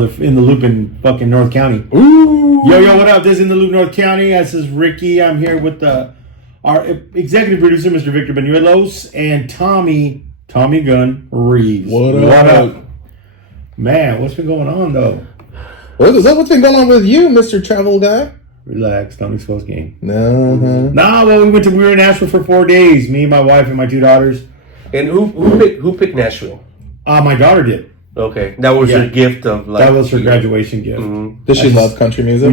in the loop in fucking North County. Ooh. Yo, what up? This is in the loop, North County. This is Ricky. I'm here with our executive producer, Mr. Victor Benuelos, and Tommy Gunn Reeves. What up? Man, what's been going on though? What's been going on with you, Mr. Travel Guy? Relax, don't expose game. Uh-huh. Well, we were in Nashville for 4 days. Me, my wife, and my 2 daughters. And who picked Nashville? My daughter did. Okay, that was her gift of like. That was her graduation gift. Mm-hmm. Does she love country music?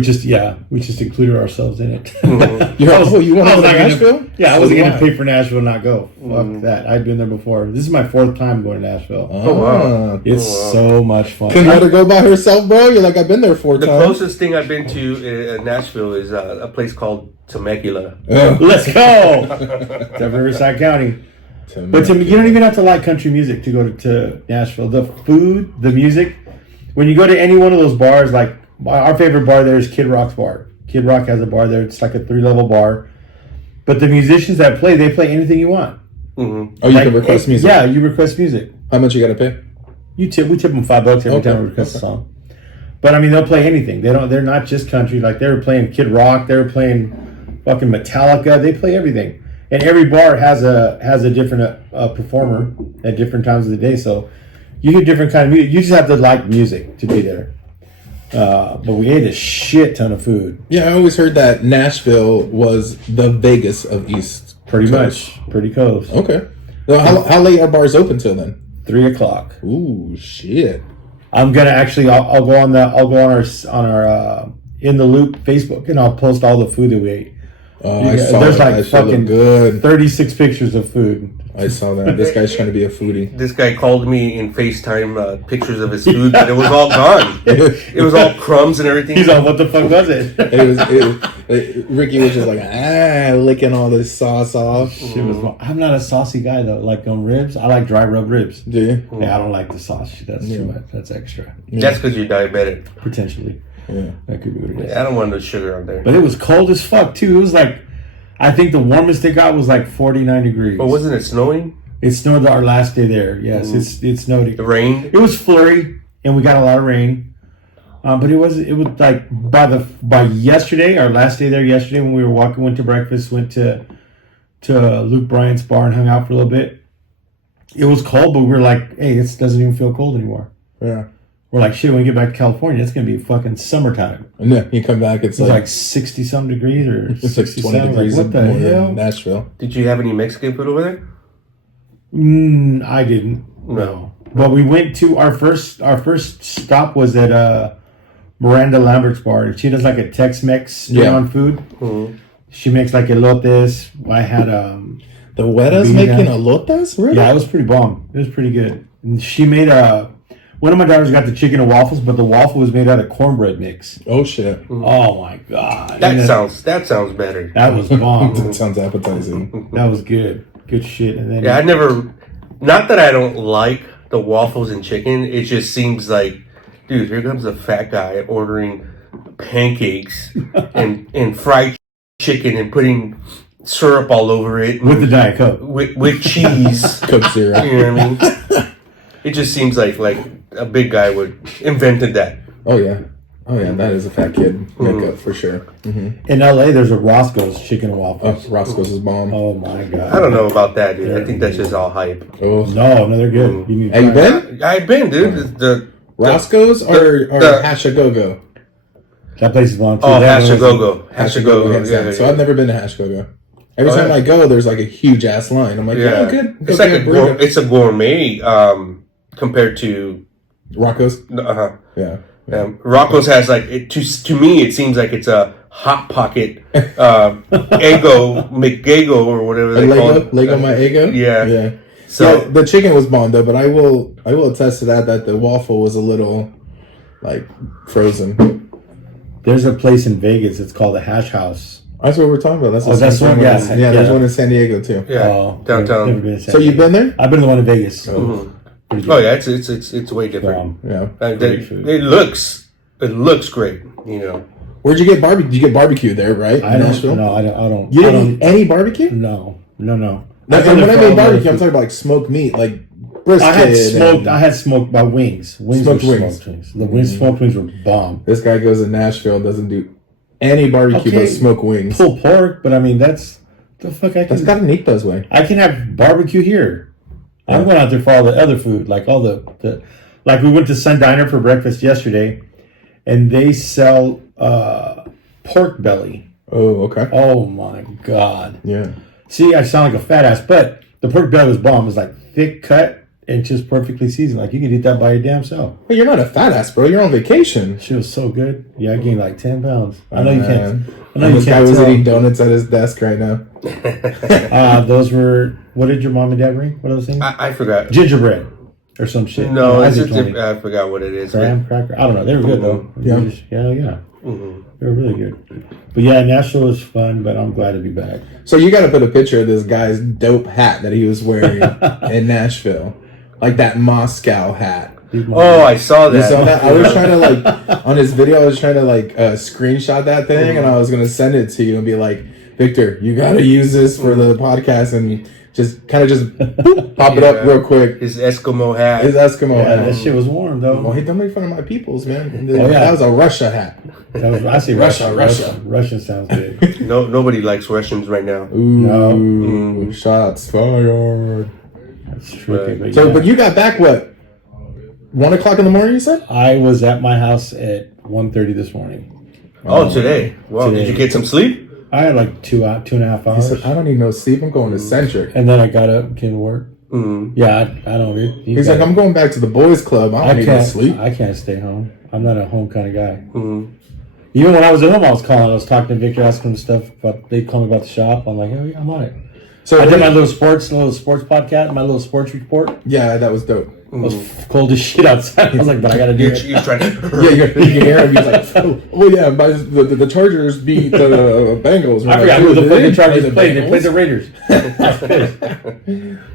We just included ourselves in it. Mm-hmm. You want to go to Nashville? I wasn't going to pay for Nashville and not go. Fuck that. I'd been there before. This is my 4th time going to Nashville. Oh wow, it's so much fun. Can you let her go by herself, bro? You're like, I've been there 4 the times. The closest thing I've been to Nashville is a place called Temecula. Let's go to Riverside County. But you don't even have to like country music to go to Nashville. The food, the music. When you go to any one of those bars, like our favorite bar there is Kid Rock's bar. Kid Rock has a bar there. It's like a 3-level bar. But the musicians that play, they play anything you want. Mm-hmm. Oh, you can request music? Yeah, you request music. How much you got to pay? We tip them $5 every time we request a song. But I mean, they'll play anything. They're not just country. Like they were playing Kid Rock. They were playing fucking Metallica. They play everything. And every bar has a different performer at different times of the day. So you hear different kind of music. You just have to like music to be there. But we ate a shit ton of food. Yeah, I always heard that Nashville was the Vegas of East. Pretty much. Pretty close. Okay. So how late are bars open till then? 3 o'clock. Ooh, shit. I'm gonna actually. I'll go on our In the Loop Facebook and I'll post all the food that we ate. I saw there's that. like fucking good. 36 pictures of food. I saw that. This guy's trying to be a foodie. This guy called me in FaceTime pictures of his food, but it was all gone. It was all crumbs and everything. He's like, what the fuck was it? Ricky was just like, licking all this sauce off. I'm not a saucy guy though. Like on ribs, I like dry rub ribs. Do you? Yeah, I don't like the sauce. That's too much. That's extra. Yeah. That's because you're diabetic. Potentially. Yeah, that could be what it is. I don't want no sugar on there. But it was cold as fuck too. It was like, I think the warmest it got was like 49 degrees. But wasn't it snowing? It snowed our last day there. Yes, it snowed. It rained. It was flurry, and we got a lot of rain. But it was like by yesterday, our last day there yesterday when we were walking, went to breakfast, went to Luke Bryant's bar and hung out for a little bit. It was cold, but we were like, hey, this doesn't even feel cold anymore. Yeah. We're like, shit, when we get back to California, it's going to be fucking summertime. And then you come back, it's like 60-some degrees or it's like 20 degrees what the hell? in Nashville. Did you have any Mexican food over there? I didn't. No. But we went to our first stop was at Miranda Lambert's bar. She does like a Tex-Mex spin on food. Mm-hmm. She makes like elotes. I had the Wetta's making elotes? Really? Yeah, it was pretty bomb. It was pretty good. And she made one of my daughters got the chicken and waffles, but the waffle was made out of cornbread mix. Oh shit! Oh my god! That sounds better. That was bomb. That sounds appetizing. That was good. Good shit. And then I never. Not that I don't like the waffles and chicken. It just seems like, dude, here comes a fat guy ordering pancakes and fried chicken and putting syrup all over it with the Diet Coke with cheese, Coke syrup. You know what I mean? It just seems like a big guy would invented that. Oh yeah, that is a fat kid makeup for sure. Mm-hmm. In LA, there's a Roscoe's chicken and waffles. Roscoe's is bomb. Oh my god! I don't know about that, dude. I think that's just all hype. Oh no, they're good. Have you been? I've been, dude. The Roscoe's or Hash A Go Go. That place is bomb too. Oh, Hash A Go Go. Hash A Go Go. Yeah. So I've never been to Hash Go Go. Every time I go, there's like a huge ass line. I'm like, yeah, good. It's like it's a gourmet compared to Rocco's. Yeah. Rocco's has like to me it seems like it's a hot pocket Eggo McGago or whatever they call it. Lego my Eggo. Yeah. So the chicken was bomb though, but I will attest to that the waffle was a little like frozen. There's a place in Vegas. It's called the Hash House. That's what we're talking about. That's one. Yeah, there's one in San Diego too. Yeah, downtown. So you've been there? I've been to the one in Vegas. Oh yeah, it's way different. Yeah, it looks great. You know, where'd you get barbecue? You get barbecue there, right? I don't. You didn't eat any barbecue? No. When I mean barbecue, I'm talking about like smoked meat, like brisket. I had smoked my wings. Smoked wings. The smoked wings were bomb. This guy goes to Nashville and doesn't do any barbecue but smoke wings. Pulled pork, but I mean that's the fuck I can. That's got to neat those way. I can have barbecue here. I went out there for all the other food, like all the like we went to Sun Diner for breakfast yesterday, and they sell pork belly. Oh, okay. Oh my god. Yeah. See, I sound like a fat ass, but the pork belly was bomb. It was like thick cut and just perfectly seasoned. Like you could eat that by your damn self. Well, you're not a fat ass, bro. You're on vacation. She was so good. Yeah, I gained like 10 pounds. I know you can't. I know this guy was eating donuts at his desk right now. Those were. What did your mom and dad bring? What are those things? I forgot. Gingerbread or some shit. No, I forgot what it is. Graham cracker. I don't know. They were good though. Yeah. Yeah. They were really good. But yeah, Nashville was fun. But I'm glad to be back. So you got to put a picture of this guy's dope hat that he was wearing in Nashville, like that Moscow hat. Oh, I saw that. You saw that? I was trying to like on his video. I was trying to like screenshot that thing, and I was gonna send it to you and be like, Victor, you gotta use this for the podcast, and just kind of just pop it up real quick. His Eskimo hat. His Eskimo hat. That shit was warm though. Well, hey, don't make fun of my peoples, man. Oh, yeah. That was a Russia hat. I say Russia. Russian sounds good. No, nobody likes Russians right now. Ooh, no. Shots fired. That's tricky. But, so, but you got back what? 1 o'clock in the morning, you said? I was at my house at 1:30 this morning. Oh, today. Wow. Today. Did you get some sleep? I had like 2.5 hours. He said, I don't need no sleep. I'm going to Centric. And then I got up and came to work. Yeah, I don't. He's like, I'm going back to the boys' club. I don't need no sleep. I can't stay home. I'm not a home kind of guy. Even when I was at home, I was talking to Victor, asking him stuff. But they called me about the shop. I'm like, oh yeah, I'm on it. So I did my little sports podcast, my little sports report. Yeah, that was dope. It was cold as shit outside. I was like, but I got to do it. You're trying to... you can hear him. He's like, oh yeah, the Chargers beat the Bengals. I forgot who the fucking Chargers played. They played the Raiders.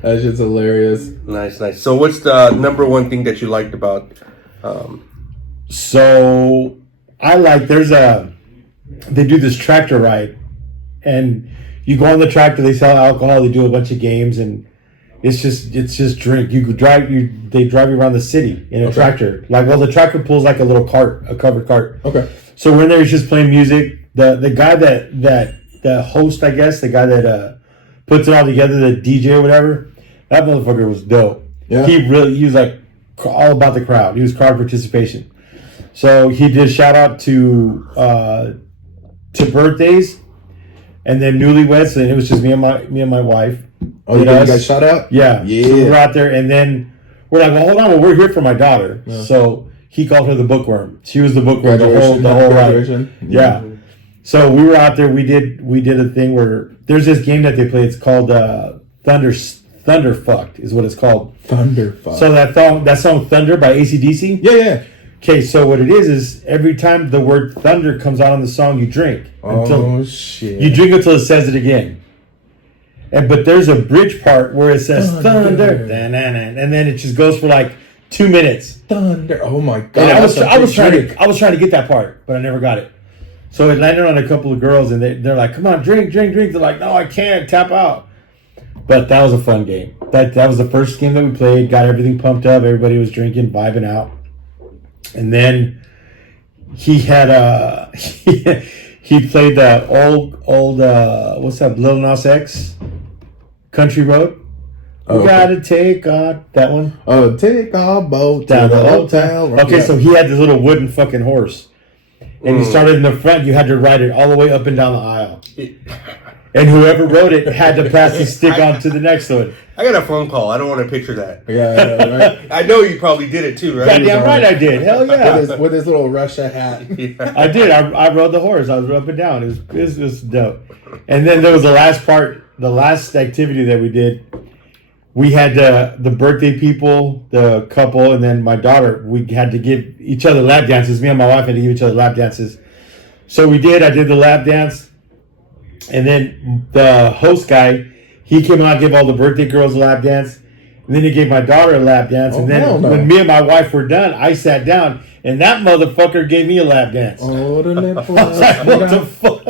That shit's hilarious. Nice. So what's the number one thing that you liked about... So I like, they do this tractor ride. And you go on the tractor, they sell alcohol, they do a bunch of games, and it's just drink. They drive you around the city in a tractor. Like, well, the tractor pulls like a little cart, a covered cart. Okay. So we're in there, he's just playing music. The guy the host, I guess, the guy that puts it all together, the DJ or whatever, that motherfucker was dope. Yeah. He was like all about the crowd. He was crowd participation. So he did a shout out to birthdays. And then newlyweds, and it was just me and my wife. Oh, you guys shout out? Yeah. Yeah. So we were out there, and then we're like, well, hold on, we're here for my daughter. Yeah. So he called her the bookworm. She was the bookworm the whole ride. Yeah. So we were out there. We did a thing where there's this game that they play. It's called Thunderfucked is what it's called. Thunderfucked. So that song Thunder by AC/DC. Yeah. Okay, so what it is every time the word thunder comes out on the song, you drink. Shit. You drink until it says it again. But there's a bridge part where it says thunder, and then it just goes for like 2 minutes. Thunder. Oh my god. And I was trying to get that part, but I never got it. So it landed on a couple of girls, and they're like, "Come on, drink." They're like, "No, I can't. Tap out." But that was a fun game. That was the first game that we played. Got everything pumped up. Everybody was drinking, vibing out. And then he had he played that old what's that, Lil Nas X, Country Road. We gotta take that one. Oh, take our boat down the hotel. Okay, so he had this little wooden fucking horse, and you started in the front. You had to ride it all the way up and down the aisle, and whoever rode it had to pass the stick on to the next one. I got a phone call. I don't want to picture that. Yeah, right. I know you probably did it too, right? Goddamn right I did. Hell yeah. With his little Russia hat. Yeah. I did. I rode the horse. I was up and down. It was dope. And then there was the last part, the last activity that we did. We had the birthday people, the couple, and then my daughter. We had to give each other lap dances. Me and my wife had to give each other lap dances. So we did. I did the lap dance. And then the host guy, he came out and gave all the birthday girls a lap dance. And then he gave my daughter a lap dance. And then when me and my wife were done, I sat down. And that motherfucker gave me a lap dance. Oh, the I was like, what the fuck?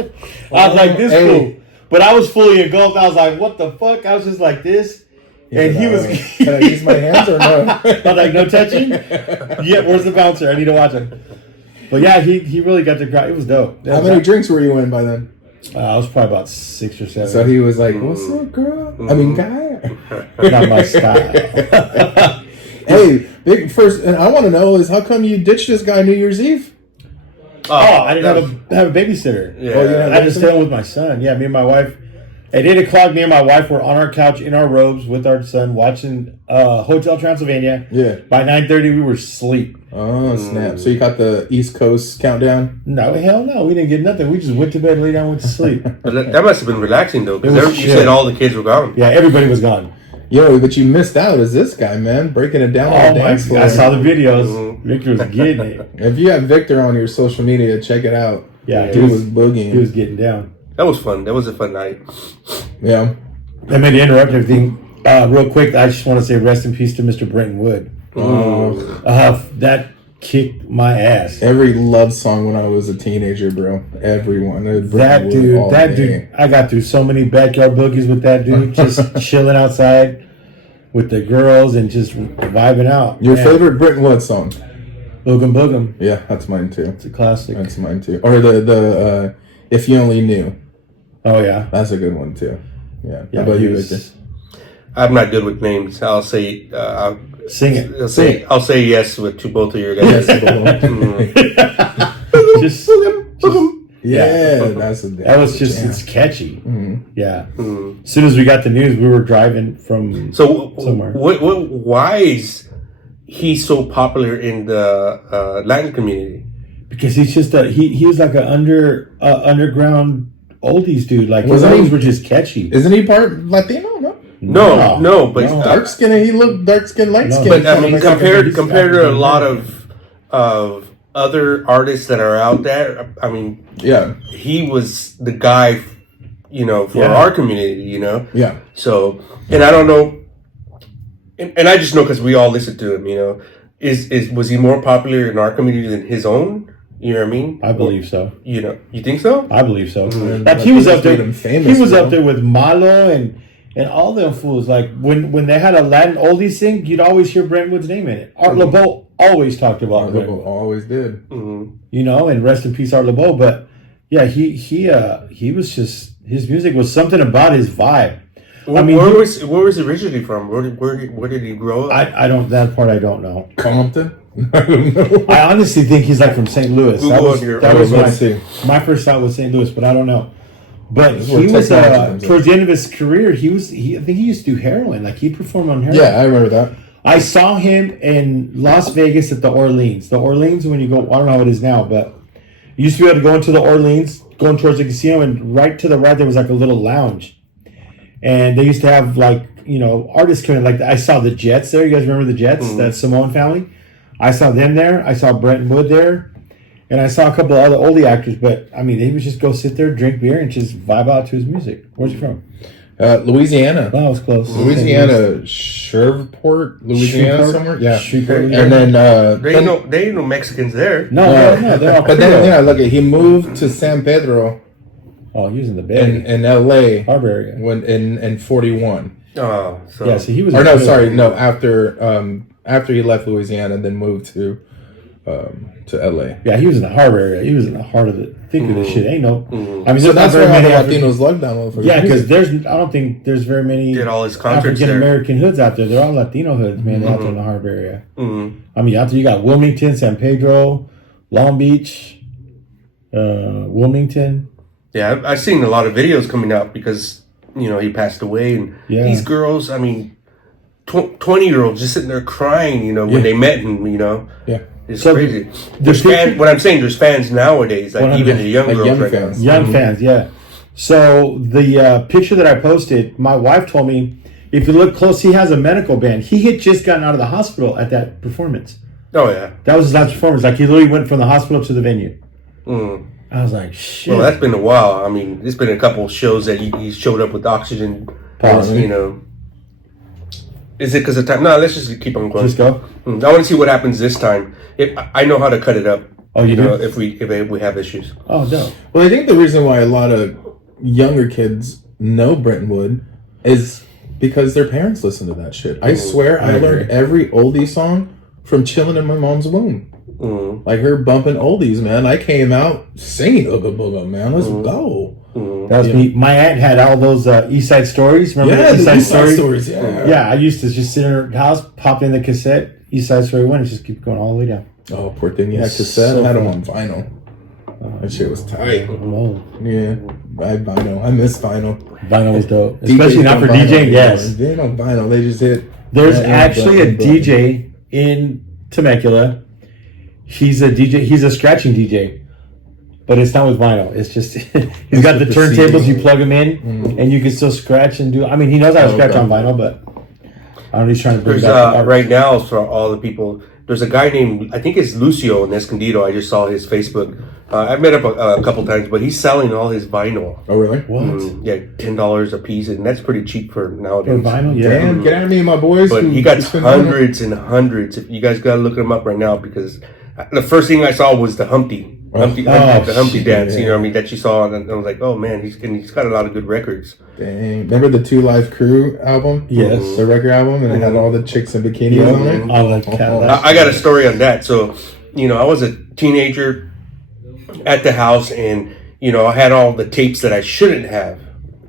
I was like, this fool. But I was fully engulfed. I was like, what the fuck? I was just like this. And he was. Can I use my hands or no? I'm like, no touching? Yeah, where's the bouncer? I need to watch him. But yeah, he really got to cry. It was dope. How many drinks were you in by then? I was probably about 6 or 7. So he was like, "What's up, girl? I mean, guy." Not my style. Hey, big first, and I want to know is how come you ditched this guy New Year's Eve? Oh, I didn't have a babysitter. Yeah. Oh, you didn't I had to stay home with my son. Yeah, me and my wife. At 8 o'clock, me and my wife were on our couch in our robes with our son watching Hotel Transylvania. Yeah. By 9:30, we were asleep. Oh, snap. So you got the East Coast countdown? No, hell no. We didn't get nothing. We just went to bed, lay down, went to sleep. But that must have been relaxing though, It was because you shit. said all the kids were gone. Yeah, everybody was gone. Yo, but you missed out as this guy, man, breaking it down on Oh the my! dance floor. I saw the videos. Victor was getting it. If you have Victor on your social media, check it out. Yeah, he was boogieing. He was getting down. That was fun. That was a fun night. Yeah. I mean, to interrupt everything, real quick, I just want to say rest in peace to Mr. Brenton Wood. That kicked my ass. Every love song when I was a teenager, bro. Everyone. That dude, I got through so many backyard boogies with that dude, just chilling outside with the girls and just vibing out. Your favorite Brenton Wood song? Boogum Boogum. Yeah, that's mine too. It's a classic. That's mine too. Or the If You Only Knew. Oh, yeah. That's a good one too. Yeah. Yeah, How about he you, was- Victor? I'm not good with names. I'll say. Sing it. I'll say yes to both of your guys. Just, Yeah, that's a that was just, jam. it's catchy. Mm-hmm. Yeah. As soon as we got the news, we were driving from So somewhere. why is he so popular in the Latin community? Because he's just he was like an underground oldies dude. Like his Wasn't he- songs were just catchy. Isn't he part Latino? No. No, but Dark skin. He looked dark skin, light skin. But I mean, compared to a lot of other artists that are out there, I mean, yeah, he was the guy, for our community, yeah. So, and I don't know, and I just know because we all listen to him, was he more popular in our community than his own? You know what I mean? I believe so. You think so? I believe so. Mm-hmm. Like I he was think up it's there. made him famous, He was bro. up there with Malo and all them fools. Like when they had a Latin oldies thing, you'd always hear Brentwood's name in it. Art LeBeau always talked about Brentwood. Always did. And rest in peace, Art LeBeau. But yeah, he was just, his music was something about his vibe. I mean, where was he originally from? Where did he grow up? I don't, that part I don't know. Compton. I don't know. I honestly think he's like from St. Louis. Google That was let's see. my first thought was St. Louis, but I don't know. But This is he where was technology comes in. towards the end of his career. I think he used to do heroin. Like he performed on heroin. Yeah, I remember that. I saw him in Las Vegas at the Orleans. The Orleans, when you go, I don't know how it is now, but you used to be able to go into the Orleans, going towards the casino, and right to the right there was like a little lounge, and they used to have like artists coming. Like I saw the Jets there. You guys remember the Jets? That Samoan family. I saw them there. I saw Brenton Wood there. And I saw a couple of other oldie actors, but I mean, they would just go sit there, drink beer, and just vibe out to his music. Where's he from? Louisiana. Oh, that was close. Louisiana, Shreveport, Louisiana, Shreveport? somewhere. Yeah, Shreveport, and then They ain't no Mexicans there. No, they're all but then look, he moved to San Pedro oh, he was in the Bay. in L.A. Harbor area. when in 41. Oh, so Yeah, so he was. After he left Louisiana, then moved to L.A. Yeah, he was in the harbor area. He was in the heart of the thick of this shit. Ain't no. I mean, So there's that's not why very all the many Latinos love that motherfucker. Yeah, because I don't think there's very many did all his concerts African there. American hoods out there. They're all Latino hoods, man. They're out there in the harbor area. Mm-hmm. I mean, out there you got Wilmington, San Pedro, Long Beach, Wilmington. Yeah, I've seen a lot of videos coming out because he passed away, and these girls, I mean, 20-year-olds just sitting there crying, when they met him, Yeah. It's So crazy. There's fans. What I'm saying, there's fans nowadays, like even the young Like girls young right fans. now. Young fans, yeah. So the picture that I posted, my wife told me, if you look close, he has a medical band. He had just gotten out of the hospital at that performance. Oh yeah. That was his last performance. Like he literally went from the hospital to the venue. I was like, shit. Well, that's been a while. I mean, there's been a couple of shows that he showed up with oxygen. Pause. Is it because of time? No, let's just keep on going. Just go. I want to see what happens this time. I know how to cut it up. Oh, you do? If we have issues. Oh, no. Well, I think the reason why a lot of younger kids know Brenton Wood is Because their parents listen to that shit. I swear I learned every oldie song from chilling in my mom's womb. Like her bumping oldies, man. I came out singing Ooga Booga, man. Let's go. That was me. My aunt had all those East Side Stories. Remember Yeah, the the East Side Stories. Yeah. Yeah, I used to just sit in her house, pop in the cassette, East Side Story 1, and just keep going all the way down. Oh, poor thing. You had cassette. So I had them fun. on vinyl. That shit was tight. Whoa. Yeah. Vinyl. I miss vinyl. Vinyl was dope. Especially DJs not for on vinyl, DJing, yes. They don't vinyl. They just hit. There's actually a DJ in Temecula. He's a DJ. He's a scratching DJ, but it's not with vinyl. It's just he's got the turntables. You plug them in, and you can still scratch and do. I mean, he knows how to scratch on vinyl, but I don't know. He's trying to bring There's back right now for all the people. There's a guy named, I think it's Lucio in Escondido. I just saw his Facebook. I've met up a couple times, but he's selling all his vinyl. Oh, really? What? Yeah, $10 a piece, and that's pretty cheap for nowadays. For vinyl? Yeah. Damn, get at me, my boys. But he got hundreds and hundreds. If you guys gotta look him up right now, because the first thing I saw was the Humpty dance. You know what I mean? That you saw, and I was like, oh man, he's got a lot of good records. Dang. Remember the 2 Live Crew album? Yes. The record album, and it had all the chicks in bikinis on it? All the Cadillacs. I got a story on that. So, I was a teenager at the house, and I had all the tapes that I shouldn't have.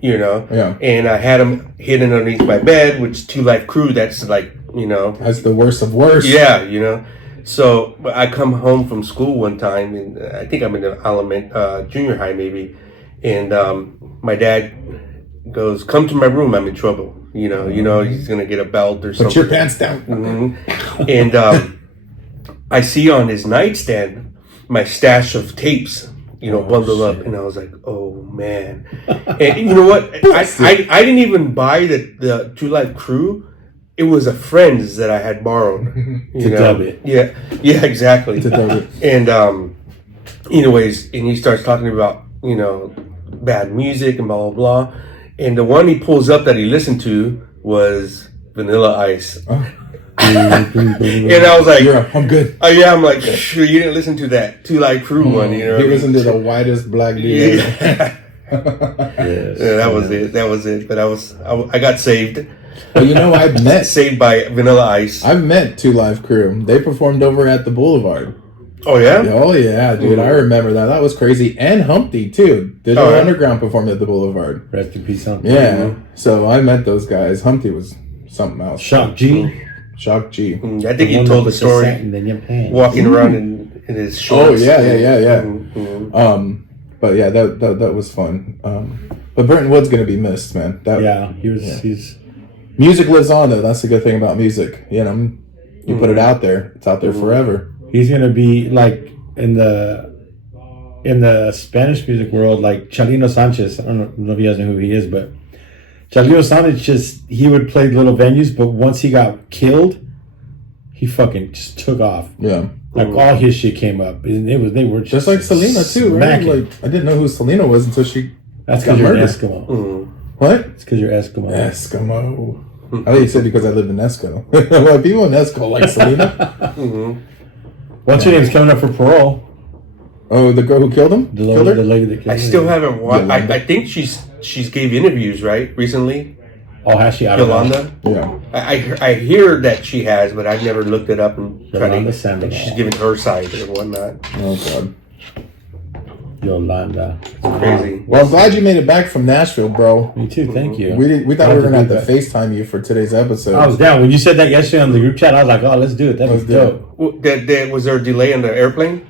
Yeah. And I had them hidden underneath my bed, which 2 Live Crew. That's like, That's the worst of worst. Yeah. So I come home from school one time, and I think I'm in the junior high maybe, and my dad goes, "Come to my room. I'm in trouble." He's gonna get a belt or something. Put your pants down. And I see on his nightstand my stash of tapes, bundled up, and I was like, "Oh man!" And you know what? I didn't even buy the 2 Live Crew. It was a friend's that I had borrowed. To dub it. Yeah, exactly. To dub it. And anyways, and he starts talking about bad music and blah blah blah. And the one he pulls up that he listened to was Vanilla Ice. And I was like, I'm good. Oh yeah, I'm like, sure, you didn't listen to that 2 Live Crew one, He listened to the whitest black dude. Yeah. That was it. But I got saved. Well, I've met Saved by Vanilla Ice. I've met 2 Live Crew. They performed over at the Boulevard. Oh yeah? Oh yeah, dude. I remember that. That was crazy. And Humpty too. Digital Underground performed at the Boulevard. Rest in peace, Humpty. Yeah. So I met those guys. Humpty was something else. Shock G. Shock G. I think he told the story walking around in his shorts. Oh yeah. But yeah, that was fun. But Brenton Wood's gonna be missed, man. He's music lives on though. That's the good thing about music. You put it out there, it's out there forever. He's gonna be like in the Spanish music world, like Chalino Sanchez. I don't know if you guys know who he is, but Chalino Sanchez he would play little venues, but once he got killed, he fucking just took off. Yeah. Like all his shit came up, and they were just like Selena too, right? Like I didn't know who Selena was until she. That's because you're an Eskimo. What? It's because you're Eskimo. Eskimo. I thought you said because I lived in Esco. Well, people in Esco like Selena. What's her name's coming up for parole? Oh, the girl who killed him? The lady that killed him. I still haven't watched. I think she's gave interviews right recently. Oh, has she? Yolanda? Yeah. I hear that she has, but I've never looked it up and tried Yolanda to. Sandoval. She's giving her side and whatnot. Oh God. Yolanda. Crazy. Well, I'm glad you made it back from Nashville, bro. Me too. Thank you. We thought we were gonna have to FaceTime you for today's episode. I was down when you said that yesterday on the group chat. I was like, "Oh, let's do it. That was dope." Was there a delay on the airplane?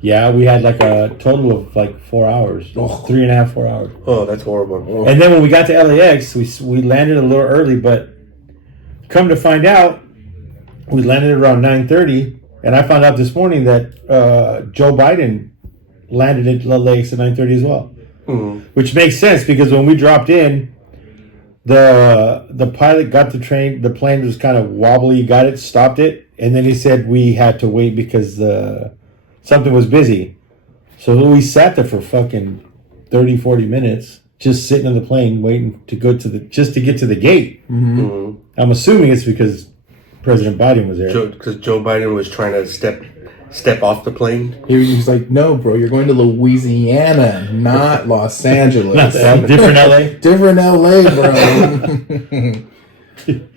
Yeah, we had like a total of like 4 hours, 3.5, 4 hours. Oh, that's horrible. And then when we got to LAX, we landed a little early, but come to find out, we landed around 9:30, and I found out this morning that Joe Biden landed at LAX at 9:30 as well, which makes sense because when we dropped in, the pilot got the plane was kind of wobbly, got it, stopped it, and then he said we had to wait because something was busy. So we sat there for fucking 30, 40 minutes, just sitting in the plane waiting to go to just to get to the gate. I'm assuming it's because President Biden was there. Because Joe Biden was trying to step off the plane. He was like, "No, bro, you're going to Louisiana, not Los Angeles. Different LA. Different LA, bro."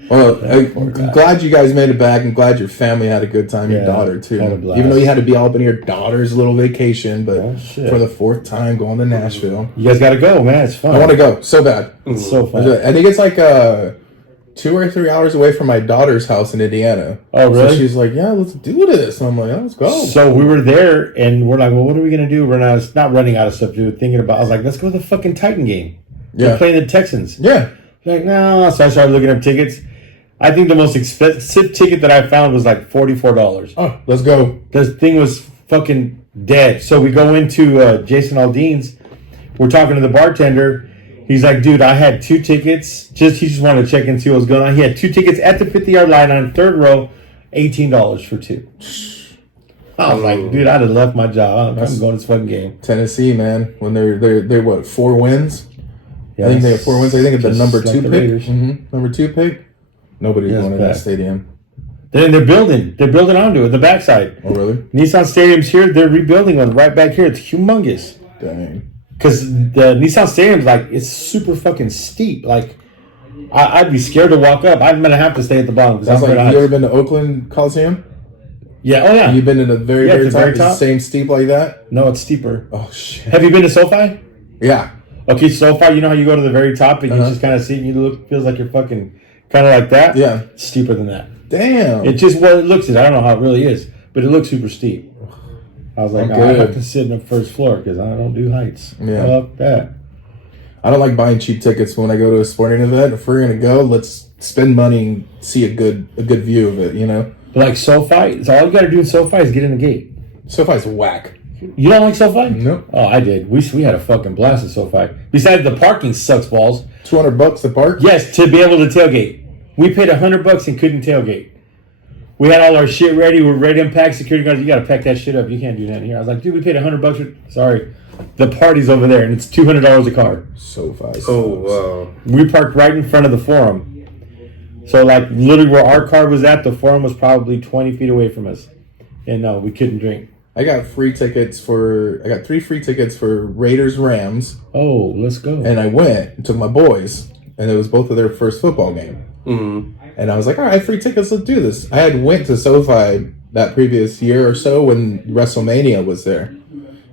Well, I'm glad you guys made it back. I'm glad your family had a good time. Your daughter too. Even though you had to be all up in your daughter's little vacation, but for the 4th time going to Nashville. You guys got to go, man. It's fun. I want to go so bad. It's so fun. I think it's like 2 or 3 hours away from my daughter's house in Indiana. Oh, really? So she's like, yeah, let's do this. And I'm like, yeah, let's go. So we were there, and we're like, well, what are we going to do? We're not running out of stuff to do. Thinking about, I was like, let's go to the fucking Titan game. They're playing the Texans. Yeah. Like, no. So I started looking up tickets. I think the most expensive ticket that I found was like $44. Oh, let's go. This thing was fucking dead. So we go into Jason Aldean's. We're talking to the bartender. He's like, dude, I had 2 tickets. He just wanted to check and see what was going on. He had 2 tickets at the 50-yard line on 3rd row, $18 for 2. I was like, dude, I'd have left my job. I'm going to this fucking game. Tennessee, man, when they're what, 4 wins? Yeah, I think they have 4 wins. I think it's the number 2 pick. Number 2 pick. Nobody's going to that stadium. Then they're building onto it, the backside. Oh, really? Nissan Stadium's here. They're rebuilding one right back here. It's humongous. Dang. Because the Nissan Stadium's like, it's super fucking steep. Like, I'd be scared to walk up. I'm going to have to stay at the bottom. That's like, you ever been to Oakland Coliseum? Yeah. Oh, yeah. You've been to the very top? Is the same steep like that? No, it's steeper. Oh, shit. Have you been to SoFi? Yeah. Okay, SoFi, you know how you go to the very top and you just kind of see it and you look, feels like you're fucking kind of like that? Yeah. It's steeper than that. Damn. It just, well, it looks it. I don't know how it really is, but it looks super steep. I was like, I have to sit in the first floor because I don't do heights. Yeah. Fuck that. I don't like buying cheap tickets when I go to a sporting event. If we're going to go, let's spend money and see a good view of it, you know? But like SoFi, so all you got to do in SoFi is get in the gate. SoFi's whack. You don't like SoFi? No. Oh, I did. We had a fucking blast at SoFi. Besides, the parking sucks balls. $200 to park? Yes, to be able to tailgate. We paid $100 and couldn't tailgate. We had all our shit ready. We're ready to unpack. Security guards, you got to pack that shit up. You can't do that here. I was like, dude, we paid $100. Sorry. The party's over there, and it's $200 a car. SoFi. Oh, wow. We parked right in front of the Forum. So, like, literally where our car was at, the Forum was probably 20 feet away from us. And no, we couldn't drink. I got 3 free tickets for Raiders Rams. Oh, let's go. And I went and took my boys, and it was both of their first football game. Mm-hmm. And I was like, all right, free tickets, let's do this. I had went to SoFi that previous year or so when WrestleMania was there.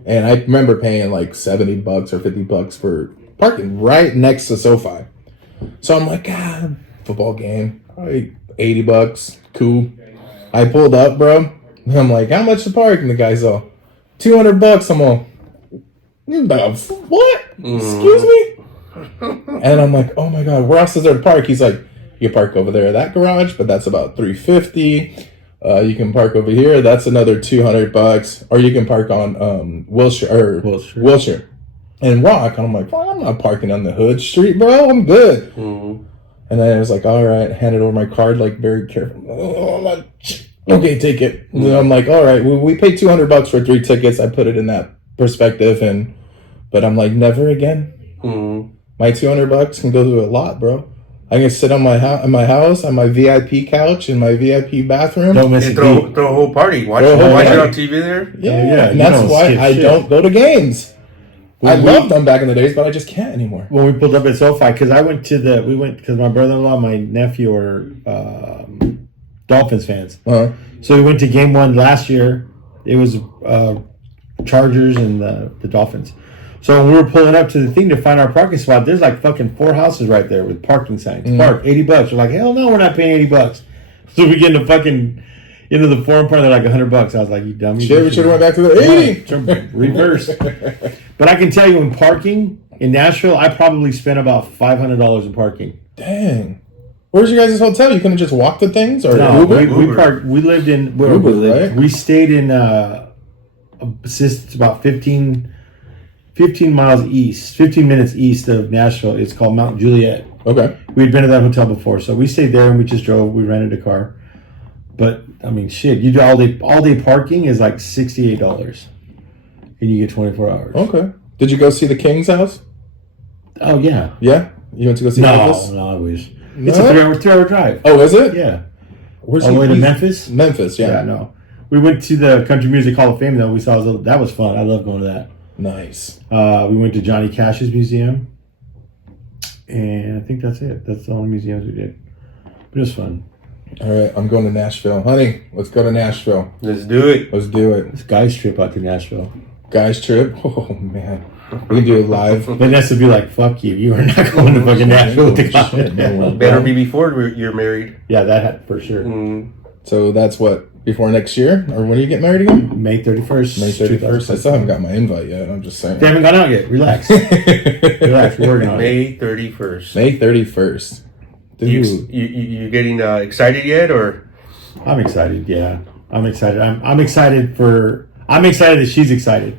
And I remember paying like $70 or $50 for parking right next to SoFi. So I'm like, football game, $80, cool. I pulled up, bro. And I'm like, how much to park? And the guy's all, $200. I'm all, what? Excuse me? And I'm like, oh my God, where else is there to park? He's like, you park over there at that garage, but that's about $350. You can park over here. That's another $200. Or you can park on Wilshire and Rock. And I'm like, well, I'm not parking on the Hood Street, bro. I'm good. Mm-hmm. And then I was like, all right, handed over my card, like very careful. Oh, okay, take it. And then I'm like, all right, we paid $200 for 3 tickets. I put it in that perspective, but I'm like, never again. Mm-hmm. My $200 can go to a lot, bro. I can sit on my house, on my VIP couch, in my VIP bathroom. Don't miss throw a whole party. Watch it on TV there. Yeah. And that's why I don't go to games. I loved them back in the days, but I just can't anymore. When we pulled up at SoFi, because because my brother-in-law, my nephew are Dolphins fans. Uh-huh. So we went to game 1 last year. It was Chargers and the Dolphins. So when we were pulling up to the thing to find our parking spot, there's like fucking 4 houses right there with parking signs. Mm-hmm. Park, $80. We're like, hell no, we're not paying $80. So we get into the Forum part, they're like $100. I was like, you dummy. We should have went back to the 80. Reverse. But I can tell you, in parking in Nashville, I probably spent about $500 in parking. Dang. Where's your guys' hotel? You couldn't just walk to things or no, Uber? We parked. We lived in right? We stayed in it's about 15 miles east, 15 minutes east of Nashville. It's called Mount Juliet. Okay. We'd been to that hotel before, so we stayed there and we just drove. We rented a car. But I mean, shit, you do all day parking is like $68, and you get 24 hours. Okay. Did you go see the King's house? Oh yeah. Yeah. You went to go see Elvis? No, I wish. No? It's a 3-hour drive. Oh, is it? Yeah. Where's all the way to Memphis? Memphis, yeah. Yeah, no. We went to the Country Music Hall of Fame, though. We saw that was fun. I love going to that. Nice. We went to Johnny Cash's museum. And I think that's it. That's the only museums we did. But it was fun. All right, I'm going to Nashville. Honey, let's go to Nashville. Let's do it. Let's do it. This guy's trip out to Nashville. Guys trip? Oh, man. We can do it live. Vanessa would be like, fuck you. You are not going to fucking Nashville with the guy. Better be before you're married. Yeah, that for sure. So that's what, before next year? Or when do you get married again? May 31st. May 31st. I still haven't got my invite yet. I'm just saying. They haven't gone out yet. Relax. Relax. We're working on it. May 31st. May 31st. Dude. You getting excited yet, or? I'm excited. Yeah, I'm excited. I'm excited that she's excited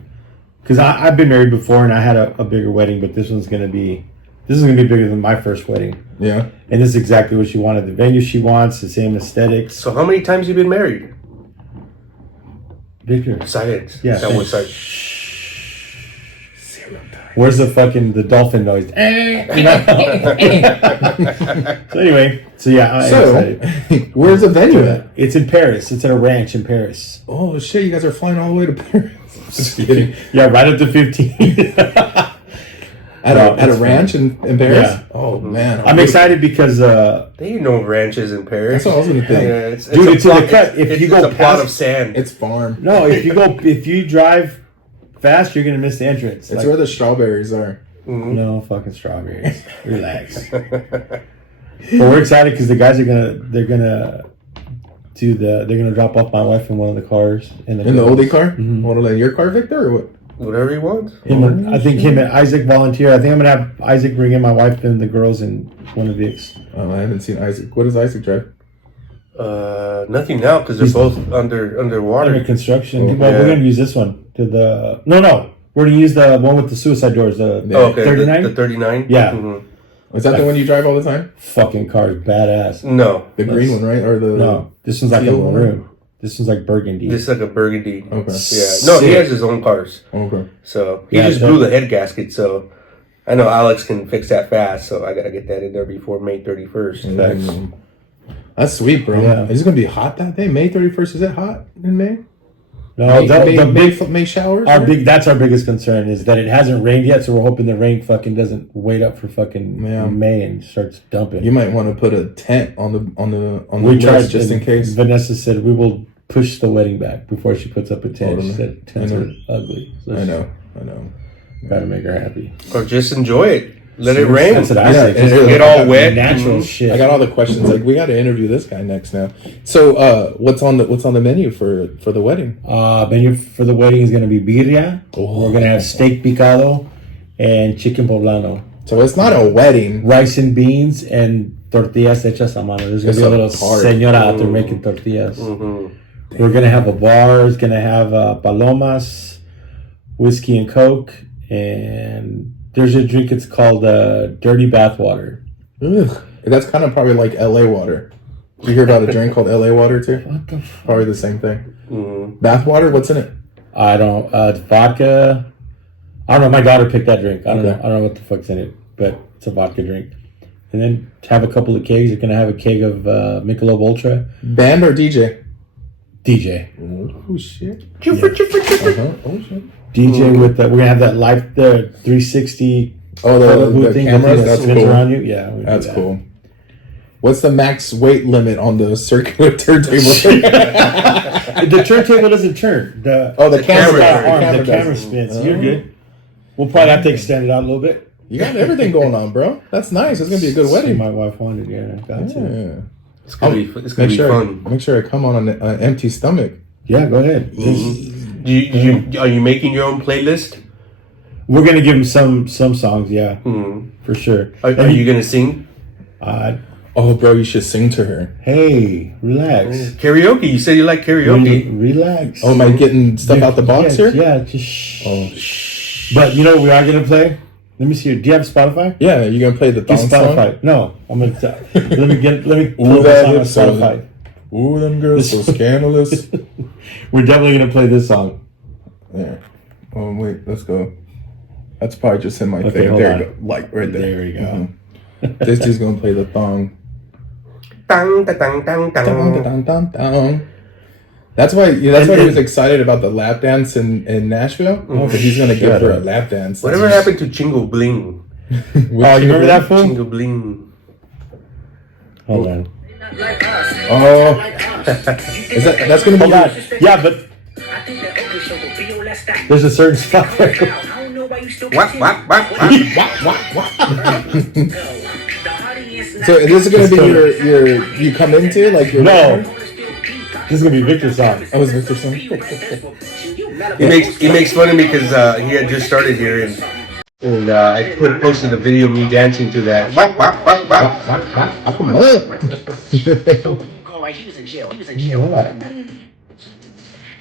because I've been married before and I had a bigger wedding, but this is gonna be bigger than my first wedding. Yeah. And this is exactly what she wanted. The venue she wants, the same aesthetics. So how many times you been married? Victor. Silence. Yeah. That was like. Where's the dolphin noise? So anyway, I'm excited. Where's the venue at? It's in Paris. It's at a ranch in Paris. Oh shit! You guys are flying all the way to Paris. Just kidding. Yeah, right up to 15. At a ranch in Paris? Yeah. Oh man. I'm excited because There ain't no ranches in Paris. That's what I was gonna think. Yeah, it's Dude, a it's plot, in the cut. If you go it's a plot past- of sand. It's farm. no, if you drive fast, you're gonna miss the entrance. It's where the strawberries are. No fucking strawberries. Relax. But we're excited because the guys are gonna drop off my wife in one of the cars In the oldie car? Mm-hmm. What, like your car, Victor, or what? Whatever you want. I think him and Isaac volunteer. I think I'm gonna have Isaac bring in my wife and the girls in one of the Vicks. Oh, I haven't seen Isaac. What does Isaac drive? Nothing now because they're both underwater. Under construction. Oh, Well, yeah. we're gonna use this one to the no. We're gonna use the one with the suicide doors. The Okay, 39. the 39. Yeah. Mhm. Is that the one you drive all the time? Fucking car is badass. No, The green one, right? Or the No, this one's like a Teal one? maroon. This one's like burgundy. this is like a burgundy. Okay. Yeah. No, he Sick. has his own cars. Okay. So he Yeah, just so- blew the head gasket. So I know Alex can fix that fast. So I gotta get that in there before May 31st. Mm. That's sweet, bro. Yeah. Is it gonna be hot that day? May 31st. Is it hot in May? No, May showers. that's our biggest concern is that it hasn't rained yet, so we're hoping the rain fucking doesn't wait up for fucking Yeah. May and starts dumping. You might want to put a tent on the we tried list just in case. Vanessa said we will push the wedding back before she puts up a tent. She said tents I know. are ugly. So I know. Gotta make her happy. Or just enjoy it. Let it rain. That's what I say. and Just get all wet. Natural Mhm. shit. I got all the questions. Like we got to interview this guy next now. So, what's on the menu for the wedding? Menu for the wedding is gonna be birria. Oh. We're gonna have steak picado and chicken poblano. So it's not a wedding. Rice and beans and tortillas hechas a mano. There's gonna It's be a a little card. señora out there making tortillas. Mhm. We're gonna have a bar. It's gonna have palomas, whiskey and coke, and there's a drink. It's called dirty bath water. Ugh. That's kind of probably like LA water. You hear about a drink called LA water too? What the? Probably the same thing. Mhm. Bath water. What's in it? I don't. Vodka. I don't know. My daughter picked that drink. I don't know. Okay. I don't know what the fuck's in it, but it's a vodka drink. And then have a couple of kegs. You're gonna have a keg of Michelob Ultra. Band or DJ? DJ. Oh shit. Chuffer, chuffer, chuffer. Oh shit. DJ with we're gonna have that the 360 Oh, photo booth the thing, cameras. that That's spins cool. around you. Yeah, we do That's that. cool. What's the max weight limit on the circular turntable? The turntable doesn't turn. The The camera the does. camera spins. Oh. You're good. We'll probably have to extend it out a little bit. You got everything going on, bro. That's nice. It's gonna be a good See, wedding. my wife wanted. Yeah, got to. Yeah. It's gonna be fun. Make sure I come on an empty stomach. Yeah, go ahead. Are you making your own playlist? We're gonna give him some songs. Yeah, Hmm. for sure. Are you gonna sing Oh, bro, you should sing to her. Hey, relax. karaoke? You said you like karaoke. Relax. Oh, am I getting stuff out the box yeah, here? Yeah, just shh. Oh, But you know what we are gonna play? Let me see. Do you have Spotify? yeah. You gonna play the Get thong Spotify. song? No, I'm gonna. let me Ooh, pull that this hip on song. Spotify. Ooh, them girls so scandalous. We're definitely gonna play this song. There. Oh wait, let's go. That's probably just in my Okay, thing. hold There on. you go. Like right there. There we go. This dude's gonna play the thong. Dang, dang, dang, dang, Dun, dang. dun, dun, dun. That's why. That's why he was excited about the lap dance in Nashville. Oh, But he's gonna give shut her a up. lap dance. Whatever happened to Chingo Bling? Oh, you remember that fool? Chingo Bling. Hold on. Oh, that's gonna be Hold on. Yeah, but there's a certain spot there. What? So this is gonna be your you come into like your No. This is gonna be Victor's song. Oh, it's Victor's song. It makes fun of me because he had just started here and I posted a video of me dancing to that.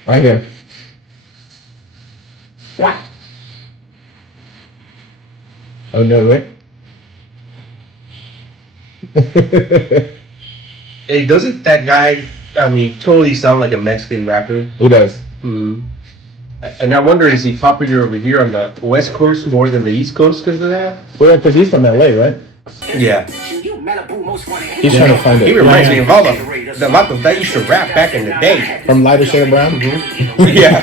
Right here. Oh no, wait. Hey, doesn't that guy, totally sound like a Mexican rapper? Who does? And I wonder, is he popular over here on the West Coast more than the East Coast because of that? Well, because he's from LA, right? Yeah. He's trying to find it. He reminds me of all the lot of that used to rap back in the day. From Lighter Shade of Brown? Yeah.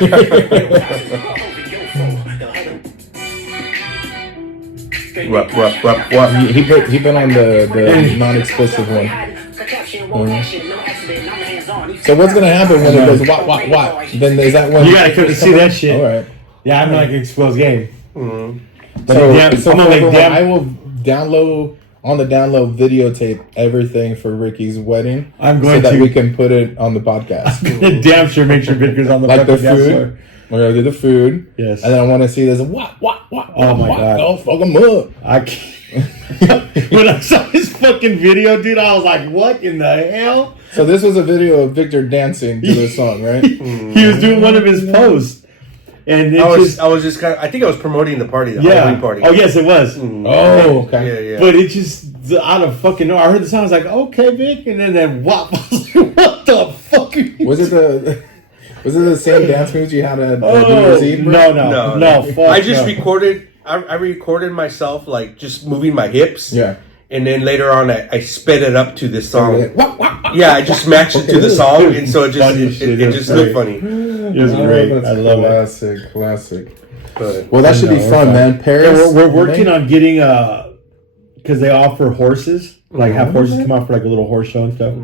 What? He been on the non-explicit one. So what's gonna happen when it goes what? Then there's that one. You gotta see that shit. All right. Yeah, I'm like exposed game. So I will download on the download videotape everything for Ricky's wedding. I'm going so that to we can put it on the podcast. Damn sure make sure Victor's on the like the podcast food. floor. We're gonna do the food. Yes. And then I want to see this what? Oh my god. Go fuck them up. I can't. When I saw his fucking video, dude, I was like, what in the hell? So this was a video of Victor dancing to this song, right? He was doing one of his posts. And I was just kind of, I think I was promoting the party, the Halloween party. Oh, yes, it was. Oh, okay. Yeah. But it just, out of fucking nowhere, I heard the song, I was like, okay, Vic. And then that whop, I was like, what the fuck are you Was it the same dance moves you had at New Year's Eve? No, fuck I just no. recorded, I recorded myself, like, just moving my hips. Yeah. And then later on, I sped it up to this song. Yeah, Yeah, I just matched it to the song, and so it Funny just shit, it that's just looked great. funny. It was great. I love it. Classic. But Well, that should be fun, man. Paris. Yeah, we're working on getting, because they offer horses, like have horses come out for like a little horse show and stuff.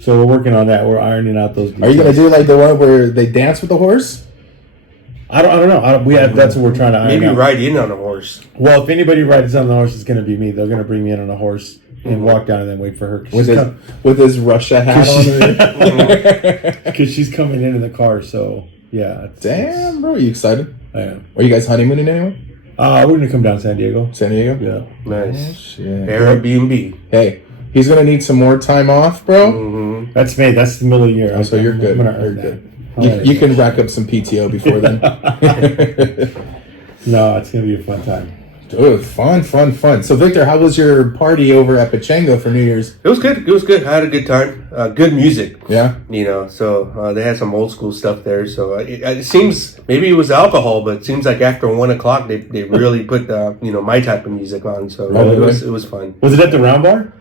So we're working on that. We're ironing out those details. Are you gonna do like the one where they dance with the horse? I don't know. That's what we're trying to iron maybe out. ride in on a horse. Well, if anybody rides on the horse, it's going to be me. They're going to bring me in on a horse and walk down and then wait for her. With his Russia hat on. Because she's coming in the car. So, yeah. Damn, bro. Are you excited? I am. Are you guys honeymooning anywhere? We're going to come down to San Diego. San Diego? Yeah. Nice. Oh, shit. Airbnb. Hey, he's going to need some more time off, bro. That's May. That's the middle of the year. Oh, so you're good. I'm going to earn You're that. good. You can rack up some PTO before then. No, it's going to be a fun time. Dude, fun. So, Victor, how was your party over at Pachanga for New Year's? It was good. I had a good time. Good music. Yeah? So they had some old school stuff there. So it seems, maybe it was alcohol, but it seems like after 1 o'clock, they really put, my type of music on. So Really? it was fun. Was it at the Round Bar?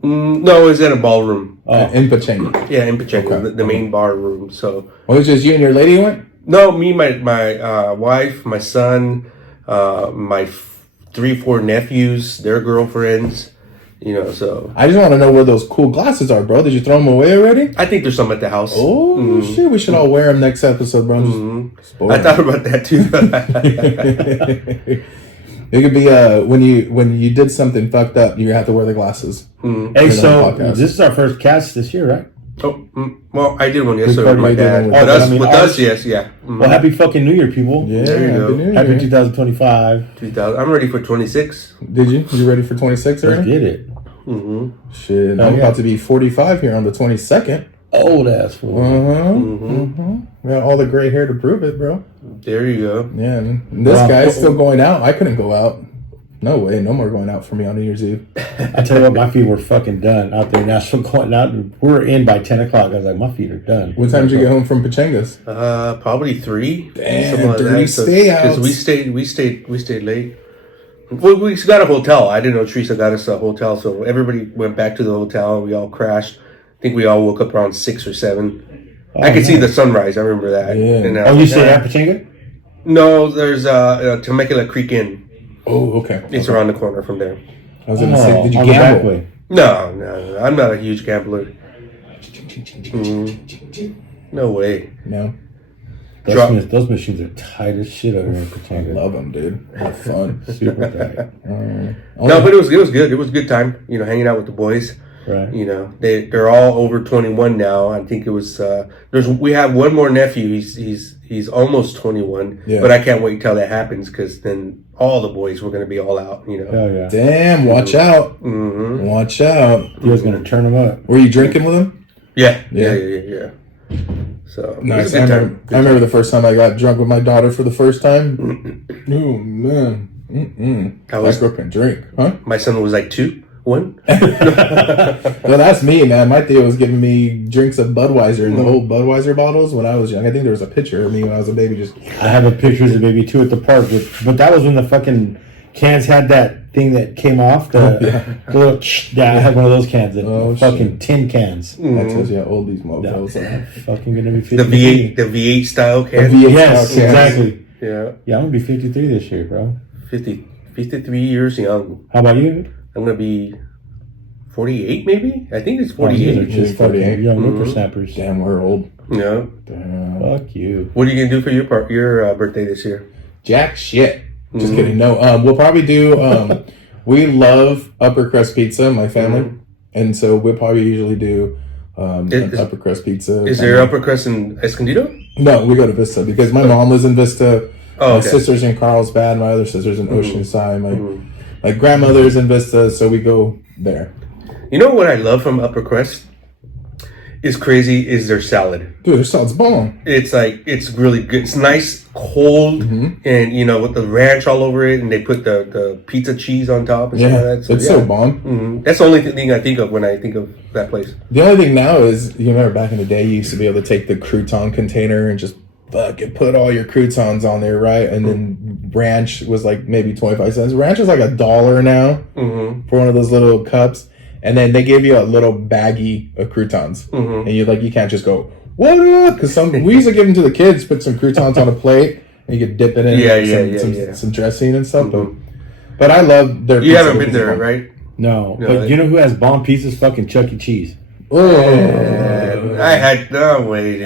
No, it was in a ballroom. In Pachanga. Yeah, in Pachanga, Okay. the main bar room. So Well, it was just you and your lady went? no, me, my wife, my son, my 3-4 nephews, their girlfriends. So I just want to know where those cool glasses are, bro. Did you throw them away already? I think there's some at the house. Oh, shit. We should all wear them next episode, bro. I thought about that too. It could be when you did something fucked up, you have to wear the glasses. Hey, so this is our first cast this year, right? Well, I did one yesterday with my Recorded dad. one With us, yes, yeah. Well, happy fucking New Year, people. Yeah, There you go. Happy New Year. Happy 2025. 2000. I'm ready for 26. Did you? You ready for 26 Let's already? get it. Shit, Oh, I'm yeah. about to be 45 here on the 22nd. Old ass fool. We got all the gray hair to prove it, bro. There you go. Yeah, and this guy's still going out. I couldn't go out. No way, no more going out for me on New Year's Eve. I tell you what, my feet were fucking done out there in Nashville going out. We were in by 10 o'clock. I was like, my feet are done. What time did you get home from Pachangas? Probably 3. Damn, something like dirty that. stay-outs. Because we stayed late. We got a hotel. I didn't know Teresa got us a hotel, so everybody went back to the hotel. We all crashed. I think we all woke up around 6 or 7. I could see the sunrise. I remember that. Yeah. And, Oh, you stayed at Pachanga? No, there's Temecula Creek Inn. Oh, okay. It's around the corner from there. I was gonna say, did you on the back gamble? way. No. I'm not a huge gambler. No way. No. Those machines are tight as shit over here in I Pachanga. love them, dude. They're fun. Super tight. No, but it was good. It was a good time. Hanging out with the boys. Right. They're all over 21 now. I think it was. We have one more nephew. He's almost 21. Yeah. But I can't wait till that happens because then all the boys were going to be all out. Hell yeah. Damn, watch out. Mm-hmm. Watch out. He was going to turn them up. Were you drinking with him? Yeah. Yeah. So Nice. it was a good time. I remember the first time I got drunk with my daughter for the first time. Oh, man. I grew up and drink. Huh? My son was like 2, 1. Well, that's me, man. My Theo was giving me drinks of Budweiser, the old Budweiser bottles when I was young. I think there was a picture of me when I was a baby. I have a picture as a baby too at the park, but that was when the fucking cans had that thing that came off. The little I had one of those cans, fucking tin cans. That tells you how old these motherfuckers are. Fucking gonna be the 53. V8 style can. Yes, exactly. Yeah. Yeah, I'm gonna be 53 this year, bro. 53 years young. How about you? I'm gonna be 48, maybe. I think it's Oh, you 48. guys are just 48 young whippersnappers. Damn, we're old. Yeah. Damn. Fuck you. What are you gonna do for your birthday this year? Jack shit. Just kidding. No, we'll probably do. We love upper crust pizza, my family, and so we'll probably usually do upper crust pizza. Is there upper crust in Escondido? No, we go to Vista because my mom lives in Vista. Oh, my okay. sister's in Carlsbad. My other sister's in Oceanside. My grandmother's in Vista, so we go there. You know what I love from upper crust? Is crazy is their salad. Dude, their salad's bomb. It's like it's really good. It's nice, cold, and with the ranch all over it, and they put the pizza cheese on top and stuff like that. So, it's so bomb. That's the only thing I think of when I think of that place. The only thing now is, you remember back in the day, you used to be able to take the crouton container and just fucking put all your croutons on there, right? And then ranch was like maybe 25 cents. Ranch is like $1 now for one of those little cups. And then they give you a little baggie of croutons. And you can't just go, what up? Because we used to give them to the kids, put some croutons on a plate, and you could dip it in some dressing and stuff. But I love their pizza. You haven't been there, right? No, but you know who has bomb pizzas? Fucking Chuck E. Cheese. I had no way. Dude.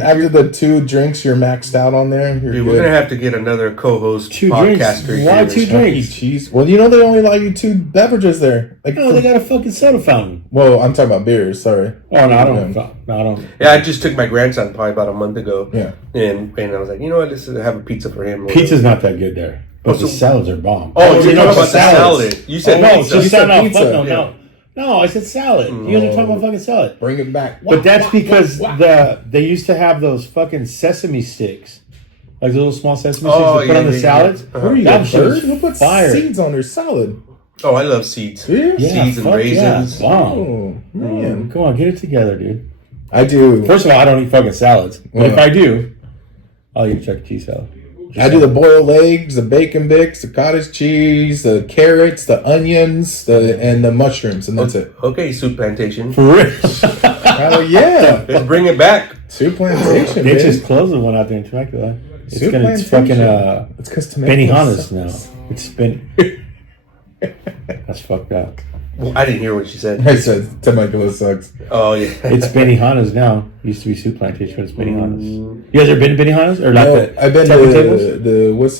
After the 2 drinks, you're maxed out on there. Dude, we're gonna have to get another co-host 2 podcaster. drinks. Why 2 drinks? Cheese. Well, they only allow you 2 beverages there. Like, No, they got a fucking soda fountain. Well, I'm talking about beers. Sorry. Oh no, I don't. Yeah, I just took my grandson probably about a month ago. Yeah. And I was like, you know what? Let's have a pizza for him. Pizza's not that good there, but the salads are bomb. Oh, you're talking about the salads. salad. You said no, pizza. just salad. pizza. No. No, I said salad. You guys are talking about fucking salad. Bring it back. But that's because they used to have those fucking sesame sticks. Like the little small sesame sticks to put on the salads. What are you, That a shit was bird? Who puts fire. seeds on their salad? Oh, I love seeds. Yeah? Seeds and fuck raisins. Yeah. Wow. Oh, man. Come on, get it together, dude. I do. First of all, I don't eat fucking salads. But if I do, I'll eat a Chuck E. Cheese salad. I do the boiled eggs, the bacon bits, the cottage cheese, the carrots, the onions, and the mushrooms, and that's it. Okay, Soup Plantation. For real. Oh, yeah. Let's bring it back. Soup Plantation, They man. just closed the one out there in Temecula. It's Soup fucking Plantation. It's because Benihana's now. It's been. That's fucked up. Well, I didn't hear what she said. I said Temecula sucks. Oh, yeah. It's Benihana's now. Used to be Soup Plantation, but it's Benihana's. You guys ever been to Benihana's? Or like No, I've been table to tables?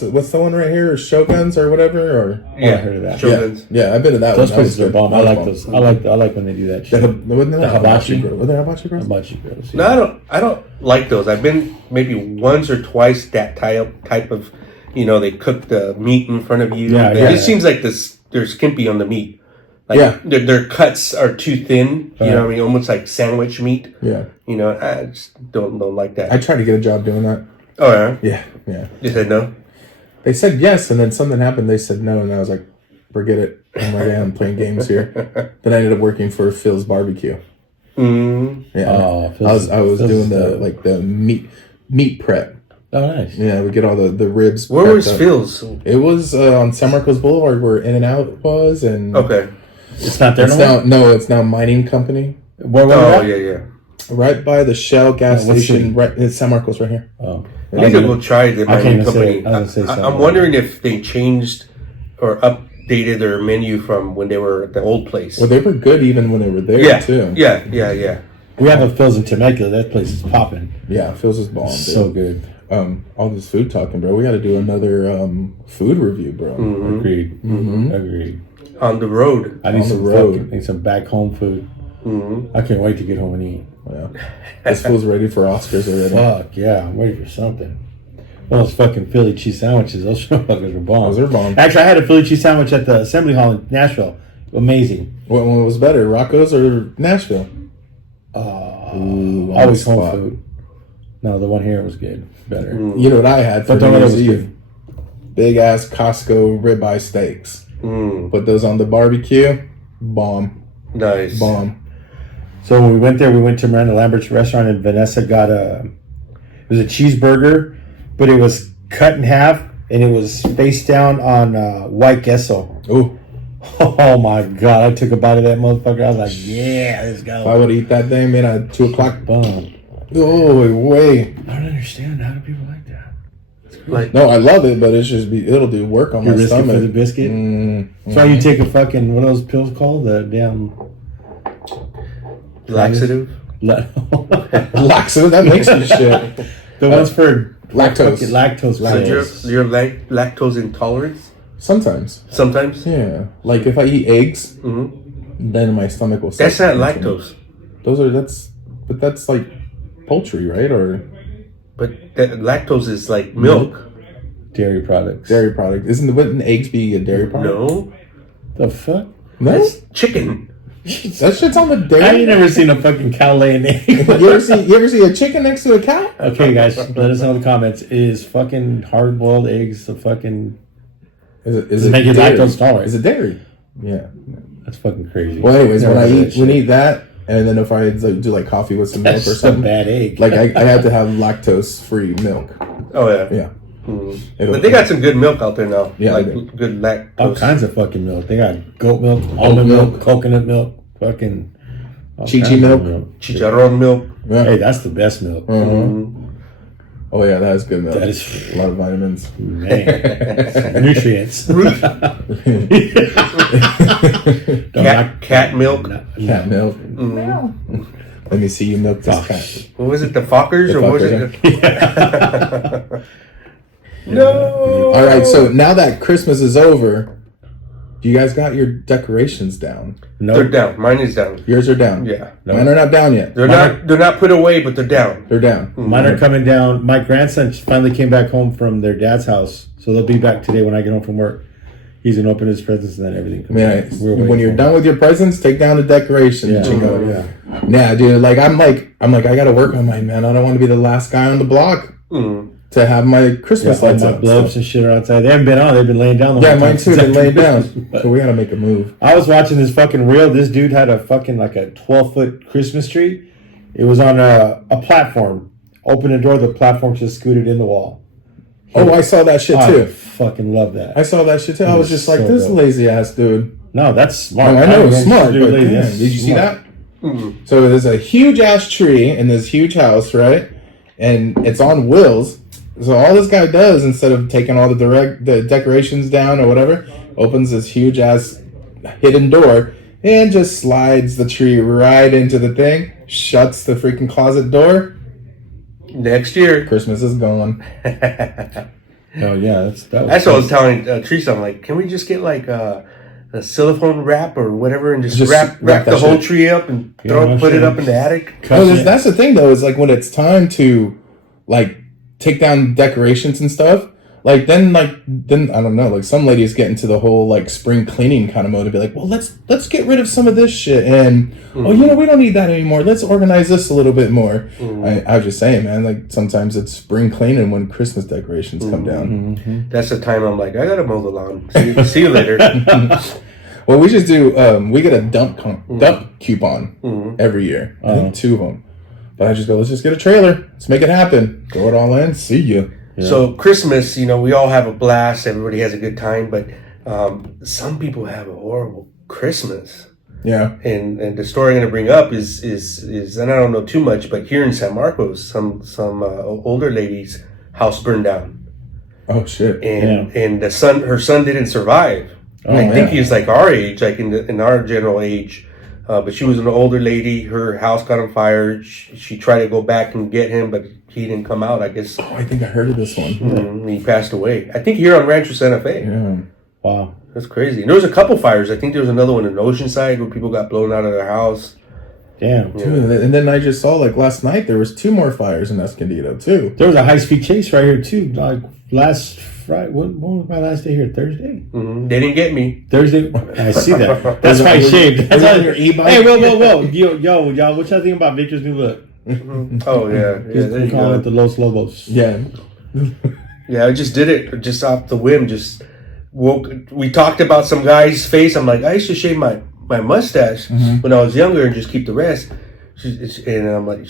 the what's the one right here? Shoguns or whatever? Or I heard of that. Shoguns. yeah, I've been to that Those one. That places was are bomb. I That was like bomb. those. I like when they do that shit. Wasn't there The hibachi? grill? Were there hibachi grills? Hibachi grills. No, I don't like those. I've been maybe once or twice that type of, they cook the meat in front of you. Yeah, It yeah. just seems like they're skimpy on the meat. Like, Yeah. their cuts are too thin. You know what I mean? Almost like sandwich meat. Yeah. I just don't like that. I tried to get a job doing that. Oh, yeah? Yeah, yeah. You said no? They said yes, and then something happened. They said no, and I was like, forget it. I'm like, yeah, I'm playing games here. Then I ended up working for Phil's Barbecue. Yeah, Oh, I was doing the the meat prep. Oh, nice. Yeah, we get all the ribs. Where prepped was up. Phil's? It was on San Marcos Boulevard where In-N-Out was, and Okay. It's not there it's no more? now it's now Mining Company, Where Oh, was yeah. right by the Shell gas what station. city? Right in San Marcos, right here. Oh. I need to go try the I can't mining even say company. it. I was gonna say I'm something. wondering if they changed or updated their menu from when they were at the old place. Well, they were good even when they were there too. Yeah. We have a Phil's in Temecula. That place is popping. Yeah, Phil's is bomb. So good. All this food talking, bro. We got to do another food review, bro. Agreed. Agreed. On the road. I need On the some road. need some back home food. I can't wait to get home and eat. Yeah. This fool's ready for Oscars already. Fuck yeah, I'm ready for something. One of those fucking Philly cheese sandwiches. Those motherfuckers were bomb. Those are bomb. Actually, I had a Philly cheese sandwich at the Assembly Hall in Nashville. Amazing. What one was better, Rocco's or Nashville? Always home food. No, the one here was good. Better. You know what I had for But the New one that Year's was Eve? Big ass Costco ribeye steaks. Put those on the barbecue. Bomb. Nice. Bomb. So when we went there, we went to Miranda Lambert's restaurant, and Vanessa got it was a cheeseburger, but it was cut in half, and it was face down on white queso. Ooh. Oh my god! I took a bite of that motherfucker. I was like, "Yeah, let's go." If I would eat that thing, man, at 2 o'clock. Bomb. Oh, way. I don't understand how do people like that. Like, No, I love it, but it'll do work on You my risk it stomach. for the biscuit. That's why you take a fucking what are those pills called? The damn laxative. Laxative, that makes me shit. The ones for Lactose. fucking lactose. So pills. you're lactose intolerance? Sometimes. Sometimes? Yeah. Like if I eat eggs, then my stomach will That's not start- lactose. But that's like poultry, right? Or But lactose is like milk. Dairy products. dairy product. Wouldn't eggs be a dairy product? No. The fuck? No? It's chicken. That shit's on the I dairy. ain't never seen a fucking cow lay an egg. You ever see a chicken next to a cow? Okay, guys, let us know in the comments. Is fucking hard boiled eggs the fucking? Is it make it dairy? lactose tolerant? Is it dairy? Yeah. That's fucking crazy. Well, anyways, Never when I heard of eat that, and then if I do like coffee with some milk that's or a something, bad egg. like I had to have lactose free milk. Oh, yeah. Yeah. But they got some good milk out there now. Yeah, Like they do. good lactose. all kinds of fucking milk. They got goat milk, almond milk, coconut milk, fucking all Chi-Chi kinds of milk. Chicharron milk. Yeah. Hey, that's the best milk. Oh yeah, that is good milk. That is a lot of vitamins. man, nutrients. Cat milk. Cat milk. Let me see you milk this cat. What was it? The Fockers? The or what was Fockers, it? No. All right, so now that Christmas is over, you guys got your decorations down? No, They're down. Mine is down. Yours are down. Yeah. Mine are not down yet. They're not put away, but they're down. They're down. mine are coming down. My grandson finally came back home from their dad's house, so they'll be back today when I get home from work. He's gonna open his presents and then everything comes Yeah, back. We're waiting when you're for done with your presents, take down the decoration. Yeah. Chingo. Yeah. Nah, dude. Like I'm like I gotta work on mine, man. I don't want to be the last guy on the block to have my Christmas all lights my up. gloves and shit are outside. They haven't been on. They've been laying down. The Yeah, whole mine time too. They're since laid down. But So we gotta make a move. I was watching this fucking reel. This dude had a fucking like a 12-foot Christmas tree. It was on a platform. Open the door. The platform just scooted in the wall. Oh, I saw that shit I too. fucking love that. I saw that shit too. I was just like, So this dope. lazy ass dude. No, that's smart. I know it's mean, smart, dude, but lady, damn, that's did you see smart. that? So there's a huge ass tree in this huge house, right? And it's on wheels. So all this guy does, instead of taking all the decorations down or whatever, opens this huge ass hidden door and just slides the tree right into the thing, shuts the freaking closet door. Next year. Christmas is gone. Oh yeah, that's That's what I was telling Teresa. I'm like, can we just get like a silicone wrap or whatever and just wrap wrap the that whole shit. tree up and Yeah, put it sure. up in the attic? Oh, that's the thing though, is like when it's time to like take down decorations and stuff, like then I don't know, like some ladies get into the whole like spring cleaning kind of mode and be like, well, let's get rid of some of this shit and we don't need that anymore. Let's organize this a little bit more. I was just saying, man, like sometimes it's spring cleaning when Christmas decorations come down. That's the time I'm like, I gotta mow the lawn. See you later. Well, we just do. We get a dump coupon every year. I think 2 of them. But I just go, let's just get a trailer. Let's make it happen. Throw it all in. See you. Yeah. So Christmas, we all have a blast. Everybody has a good time, but some people have a horrible Christmas. Yeah. And the story I'm going to bring up is, and I don't know too much, but here in San Marcos, some older lady's house burned down, Oh shit. and her son didn't survive. I think he's like our age, like in our general age. But she was an older lady. Her house got on fire. She tried to go back and get him, but he didn't come out, I guess. Oh, I think I heard of this one. He passed away. I think here on Rancho Santa Fe. Yeah. Wow. That's crazy. And there was a couple fires. I think there was another one in Oceanside where people got blown out of their house. Damn. Dude, and then I just saw, like, last night, there was 2 more fires in Escondido, too. There was a high-speed chase right here, too. Like, last Friday. When was my last day here? Thursday? They didn't get me. Thursday? I see that. That's why I shaved. That's on your e-bike. Hey, whoa. Yo, y'all, what y'all think about Victor's new look? Oh, yeah. There you call go. it the Los Lobos. Yeah. Yeah, I just did it just off the whim. Just woke. We talked about some guy's face. I'm like, I used to shave my mustache when I was younger and just keep the rest. And I'm like,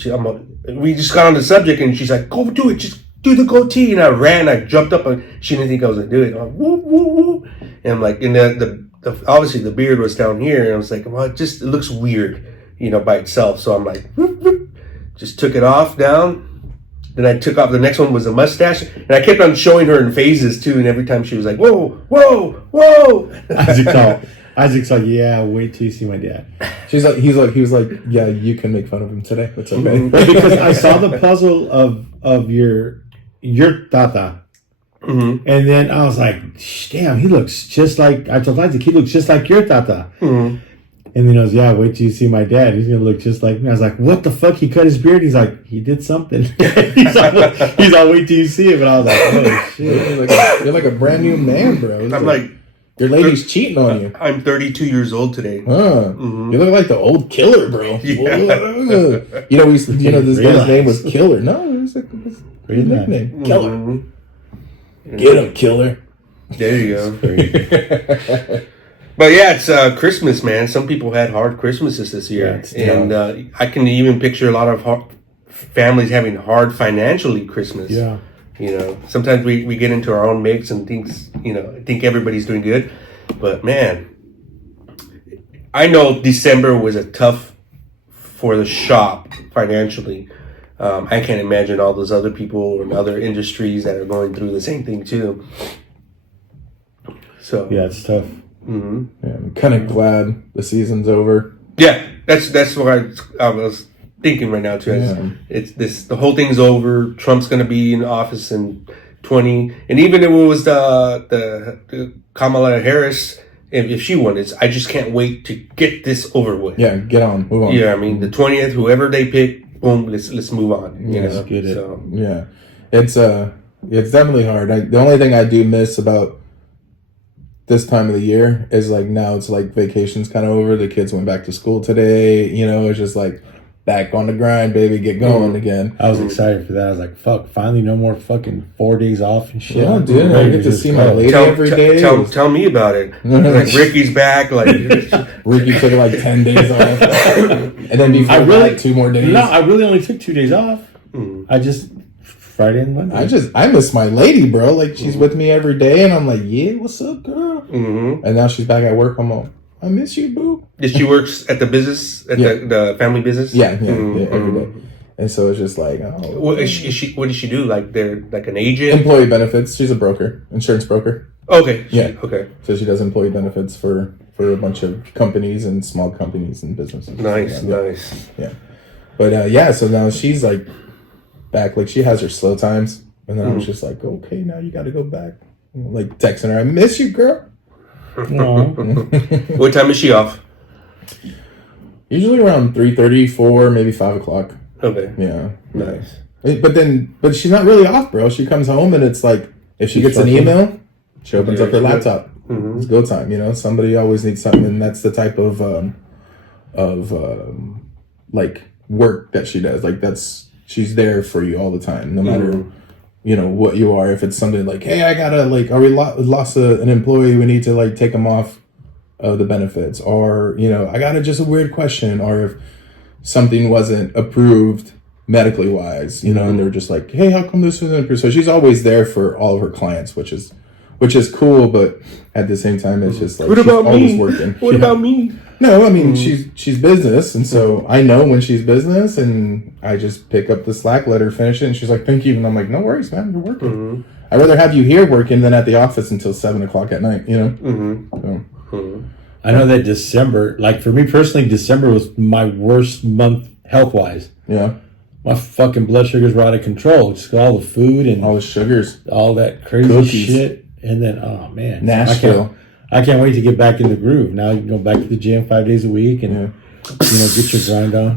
we just got on the subject, and she's like, go do it. Just do the goatee. And I ran. I jumped up, and she didn't think I was gonna do it. I'm like, whoop, whoop, whoop. And I'm like, and the obviously the beard was down here, and I was like, well, it looks weird, by itself. So I'm like, whoop, whoop. Just took it off down. Then I took off. The next one was a mustache, and I kept on showing her in phases too. And every time she was like, "Whoa, whoa, whoa!" Isaac's like, yeah. Wait till you see my dad. He was like, yeah, you can make fun of him today. It's okay. Because I saw the puzzle of your tata, and then I was like, damn, he looks just like. I told Isaac, he looks just like your tata. And then I was, yeah, wait till you see my dad. He's going to look just like me. I was like, what the fuck? He cut his beard. He's like, he did something. he's like, wait till you see it. But I was like, oh, shit. You're like a brand new man, bro. I'm like, your lady's cheating on you. I'm 32 years old today. Huh. You look like the old Killer, bro. Yeah. This guy's name was Killer. No, it was his nickname. Killer. Get him, Killer. There you go. But yeah, it's Christmas, man. Some people had hard Christmases this year. And I can even picture a lot of families having hard financially Christmas. Yeah. Sometimes we get into our own mix and think everybody's doing good. But man, I know December was a tough for the shop financially. I can't imagine all those other people in other industries that are going through the same thing too. So yeah, it's tough. Yeah, I'm kind of glad the season's over. Yeah, that's what I was thinking right now too. It's the whole thing's over. Trump's gonna be in office in 20, and even if it was the Kamala Harris, if she won, I just can't wait to get this over with. Yeah, move on. Yeah, I mean the 20th, whoever they pick, boom, let's move on. Let's get it. So. Yeah, it's definitely hard. The only thing I do miss about this time of the year is like now it's like vacation's kind of over. The kids went back to school today. It's just like back on the grind, baby, get going again. I was excited for that. I was like, fuck, finally no more fucking 4 days off and shit. Yeah, dude, I get to see my lady every day. Tell me about it. Like Ricky's back. Like Ricky took like 10 days off, and then before that, 2 more days. No, I really only took 2 days off. I just Friday and Monday. I miss my lady, bro. Like she's with me every day, and I'm like, yeah, what's up, girl? And now she's back at work. I'm like, I miss you, boo. She works at the business, the family business. Yeah, every day. And so it's just like, what does she do? Like they're like an agent, employee benefits. She's a broker, insurance broker. Okay. Okay. So she does employee benefits for a bunch of companies and small companies and businesses. Nice. Yeah. But so now she's like back, like she has her slow times, and then I was just like, okay, now you got to go back, like texting her, I miss you, girl. What time is she off? Usually around 3:30, 4, maybe 5 o'clock. Okay. Yeah. Nice. But she's not really off, bro. She comes home and it's like if she gets an email, she opens up her laptop. It's go time. Somebody always needs something, and that's the type of like work that she does. Like she's there for you all the time, no matter what you are. If it's something like, hey, I gotta we lost an employee, we need to like take them off of the benefits, or I got just a weird question, or if something wasn't approved medically wise, and they're just like, hey, how come this isn't approved? So she's always there for all of her clients, which is cool, but at the same time, it's just like what about always me? Working. What about me? No, I mean she's business, and so I know when she's business, and I just pick up the Slack, let her finish it, and she's like, "Thank you," and I'm like, "No worries, man, you're working. I'd rather have you here working than at the office until 7 o'clock at night." So I know that December, like for me personally, December was my worst month health-wise. Yeah. My fucking blood sugars were out of control. Just all the food and all the sugars, all that crazy cookies. Shit. And then, oh man, Nashville. I can't wait to get back in the groove. Now you can go back to the gym 5 days a week and get your grind on.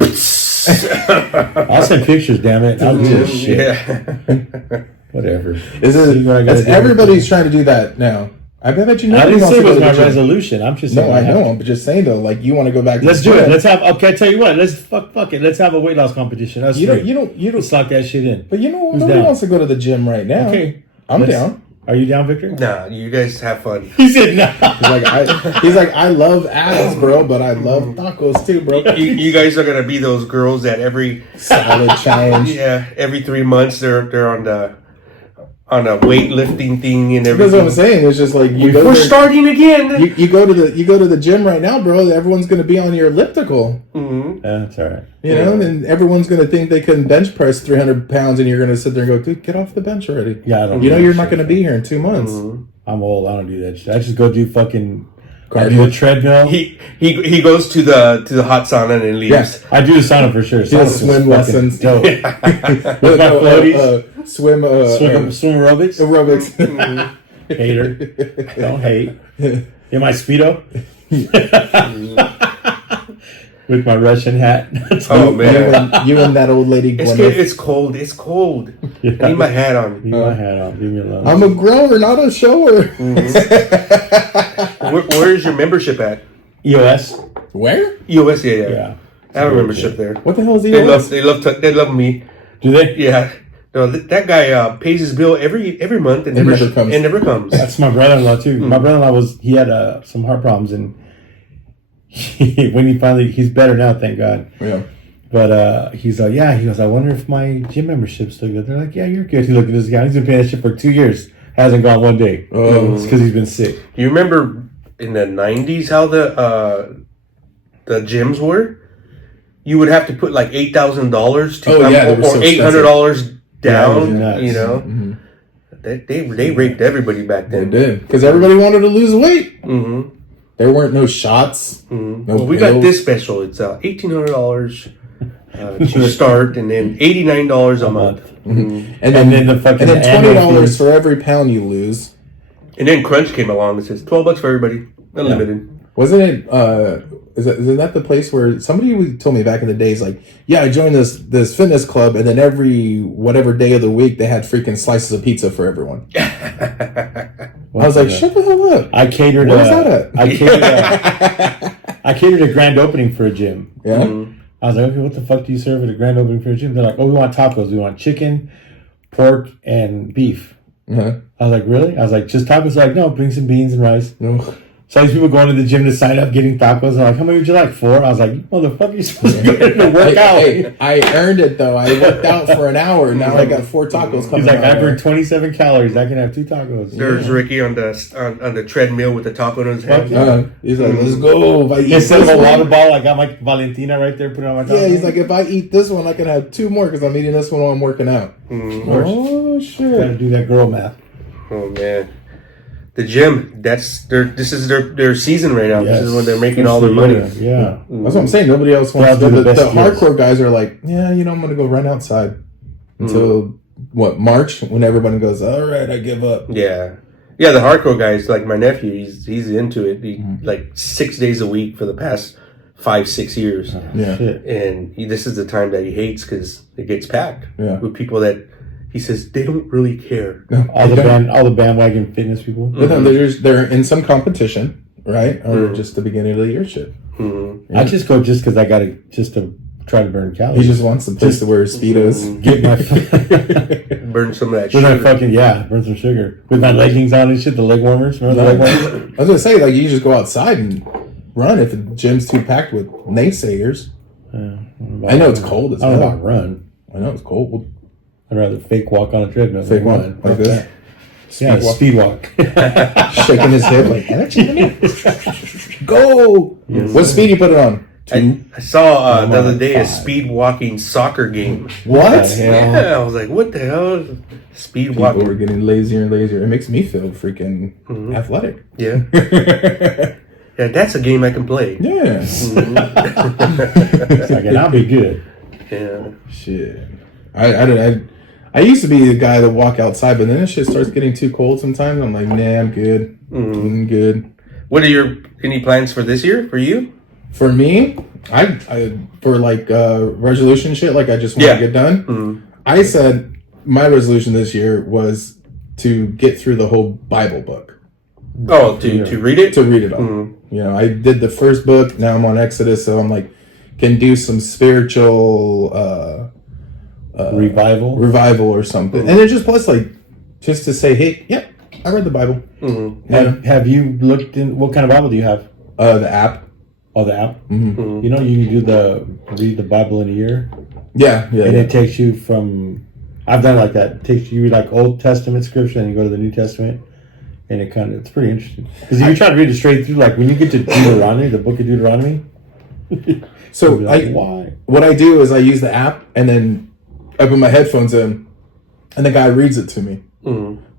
I'll send pictures, damn it. I'll do this shit. Yeah. Whatever. Everybody's trying to do that now. I bet you know. I didn't say it was my resolution. I'm just saying. No, I know. I'm just saying though, like you want to go back to let's do it. Let's have I tell you what, let's fuck it. Let's have a weight loss competition. That's you don't lock that shit in. But nobody wants to go to the gym right now. Okay. I'm down. Are you down, Victor? Nah, you guys have fun. He said no. He's like, I love ass, bro, but I love tacos too, bro. You guys are gonna be those girls that every solid challenge. Yeah, every 3 months they're on a weightlifting thing and everything. That's what I'm saying. It's just like we're starting again. You go to the gym right now, bro. Everyone's gonna be on your elliptical. Mm-hmm. That's all right. You know, and everyone's gonna think they can bench press 300 pounds, and you're gonna sit there and go, "Dude, get off the bench already." Yeah, I don't. You know, you're not gonna be here in 2 months. Mm-hmm. I'm old. I don't do that shit. I just go do fucking. Cardio. I do the treadmill. He goes to the hot sauna and leaves. Yes, I do the sauna for sure. He does swim lessons. Dope. With my floaties. Swim aerobics. Aerobics. Mm-hmm. Hater. Don't hate. In my Speedo. With my Russian hat. Oh man, you and that old lady. It's cold. It's cold. Yeah. I need my hat on. Leave my hat on. Leave me alone. I'm a grower, not a shower. Mm-hmm. Where's your membership at? EOS. Where? EOS, yeah. I have a membership there. What the hell is EOS? They love me. Do they? Yeah. No, that guy pays his bill every month and never comes. That's my brother-in-law too. Mm. My brother-in-law he had some heart problems and he's better now, thank God. Yeah. But he's like, he goes, I wonder if my gym membership's still good. They're like, yeah, you're good. He looked at this guy. He's been paying that shit for 2 years. Hasn't gone one day. It's because he's been sick. You remember in the 90s how the gyms were? You would have to put like $8,000 or $800 down. Yeah, you know, they raped everybody back then. They did because everybody wanted to lose weight. Mm-hmm. There weren't no shots. Mm-hmm. No we got this special. It's $1,800 to start, and then $89 a month. Mm-hmm. And then $20 for every pound you lose. And then Crunch came along and says $12 for everybody, unlimited. Yeah. Wasn't it? Is that the place where somebody told me back in the days, like, yeah, I joined this fitness club, and then every whatever day of the week they had freaking slices of pizza for everyone. I was like, shut the hell up! I catered. Where's that at? I catered a grand opening for a gym. Yeah. Mm-hmm. I was like, okay, what the fuck do you serve at a grand opening for a gym? They're like, oh, we want tacos. We want chicken, pork, and beef. Uh-huh. I was like, really? I was like, just tacos? They're like, no, bring some beans and rice. No. So these people going to the gym to sign up, getting tacos. They're like, how many would you like? 4? I was like, you motherfucker, you're supposed to go in to work out. Hey, I earned it, though. I worked out for an hour. Now I got 4 tacos coming. He's like, I burned 27 calories. I can have 2 tacos. There's Ricky on the treadmill with the taco in his hand. He's like, let's go. Instead of a water bottle, I got my Valentina right there, put it on my taco. Yeah, he's like, if I eat this one, I can have 2 more because I'm eating this one while I'm working out. Mm-hmm. Oh, shit. Gotta do that girl math. Oh, man. The gym, this is their season right now. Yes. This is when they're making all their money. Yeah. That's what I'm saying. Nobody else wants to. The hardcore guys are like, yeah, I'm going to go run outside until, March, when everybody goes, all right, I give up. Yeah. Yeah, the hardcore guys, like my nephew, he's into it. Like 6 days a week for the past 5-6 years. Yeah. And this is the time that he hates because it gets packed with people that he says they don't really care. All the bandwagon fitness people. Mm-hmm. They're in some competition, right? Or just the beginning of the year shit. Mm-hmm. I just go just because I got to try to burn calories. He just wants the place to wear Speedos. Get my burn some of that sugar. Burn some sugar. With my leggings on and shit, the leg warmers. Remember the leg warmers? I was gonna say, like, you just go outside and run if the gym's too packed with naysayers. I know it's cold as hell. I don't know about run. I know it's cold. I'd rather fake walk on a treadmill. Fake walk like this. Speed walk. Shaking his head like, go! Yes. What speed you put it on? 2? I saw the other day 5. A speed walking soccer game. What? Yeah, I was like, what the hell? Speed walking. People were getting lazier and lazier. It makes me feel freaking athletic. Yeah. Yeah, that's a game I can play. Yeah. It's like, and I'll be good. Yeah. Shit. I used to be the guy that walk outside, but then this shit starts getting too cold sometimes. I'm like, nah, I'm good. I'm good. What are any plans for this year for you? For me, I for like resolution shit, like I just want to get done. I said my resolution this year was to get through the whole Bible book. Oh, to read it? To read it all. You know, I did the first book. Now I'm on Exodus, so I'm like, can do some spiritual revival or something. And then just plus like just to say, hey, yeah, I read the Bible. Have you looked in? What kind of Bible do you have? The app. Oh, the app. You know, you can do read the Bible in a year. Yeah. And it takes you from. I've done it like that. It takes you like Old Testament scripture, and you go to the New Testament, and it's pretty interesting. Because if you try to read it straight through, like when you get to Deuteronomy, the book of Deuteronomy. So like, why? What I do is I use the app, and then I put my headphones in, and the guy reads it to me.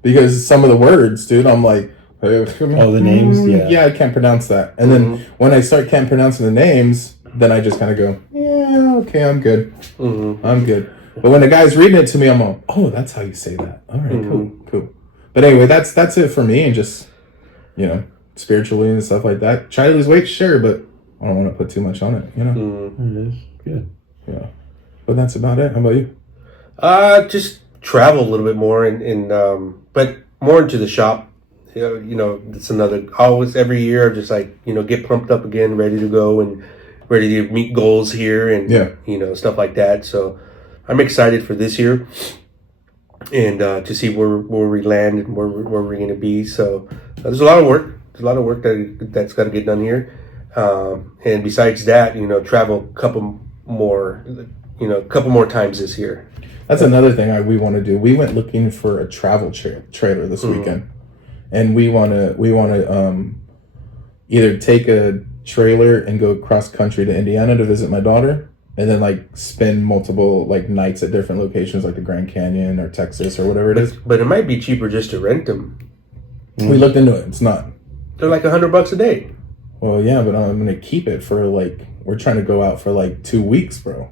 Because some of the words, dude, I'm like, oh, the names, yeah, I can't pronounce that. And then when I can't pronouncing the names, then I just kind of go, yeah, okay, I'm good. I'm good. But when the guy's reading it to me, I'm like, oh, that's how you say that. All right, cool. But anyway, that's it for me, and just, you know, spiritually and stuff like that. Try to lose weight, sure, but I don't want to put too much on it, you know. It is good. Yeah, but that's about it. How about you? Just travel a little bit more, and but more into the shop. You know, it's always every year, just like, you know, get pumped up again, ready to go and ready to meet goals here, and you know, stuff like that. So I'm excited for this year, and to see where we land and where we're going to be. So there's a lot of work. There's a lot of work that's got to get done here. And besides that, you know, travel a couple more times this year. That's another thing we want to do. We went looking for a travel trailer this weekend, and we want to either take a trailer and go cross country to Indiana to visit my daughter, and then like spend multiple like nights at different locations like the Grand Canyon or Texas or whatever it is. But it might be cheaper just to rent them. We looked into it. It's not. They're like $100 a day. Well, yeah, but I'm gonna keep it for like, we're trying to go out for like 2 weeks, bro.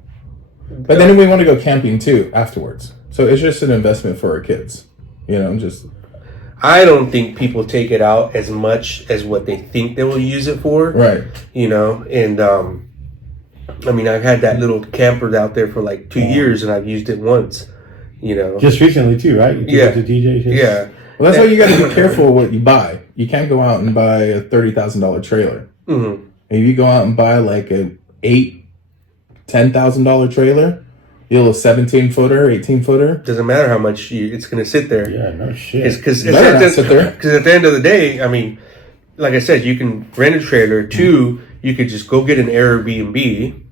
But then we want to go camping too afterwards. So it's just an investment for our kids. You know, I don't think people take it out as much as what they think they will use it for. Right. You know, and I mean, I've had that little camper out there for like 2 years, and I've used it once. You know, just recently too, right? You took it to DJ. Yeah. Well, that's why you got to be careful what you buy. You can't go out and buy a $30,000 trailer. And if you go out and buy like an $10,000 trailer, you'll a 17-footer, 18-footer. Doesn't matter how much it's going to sit there. Yeah, no shit. Because at the end of the day, I mean, like I said, you can rent a trailer. Two, you could just go get an Airbnb.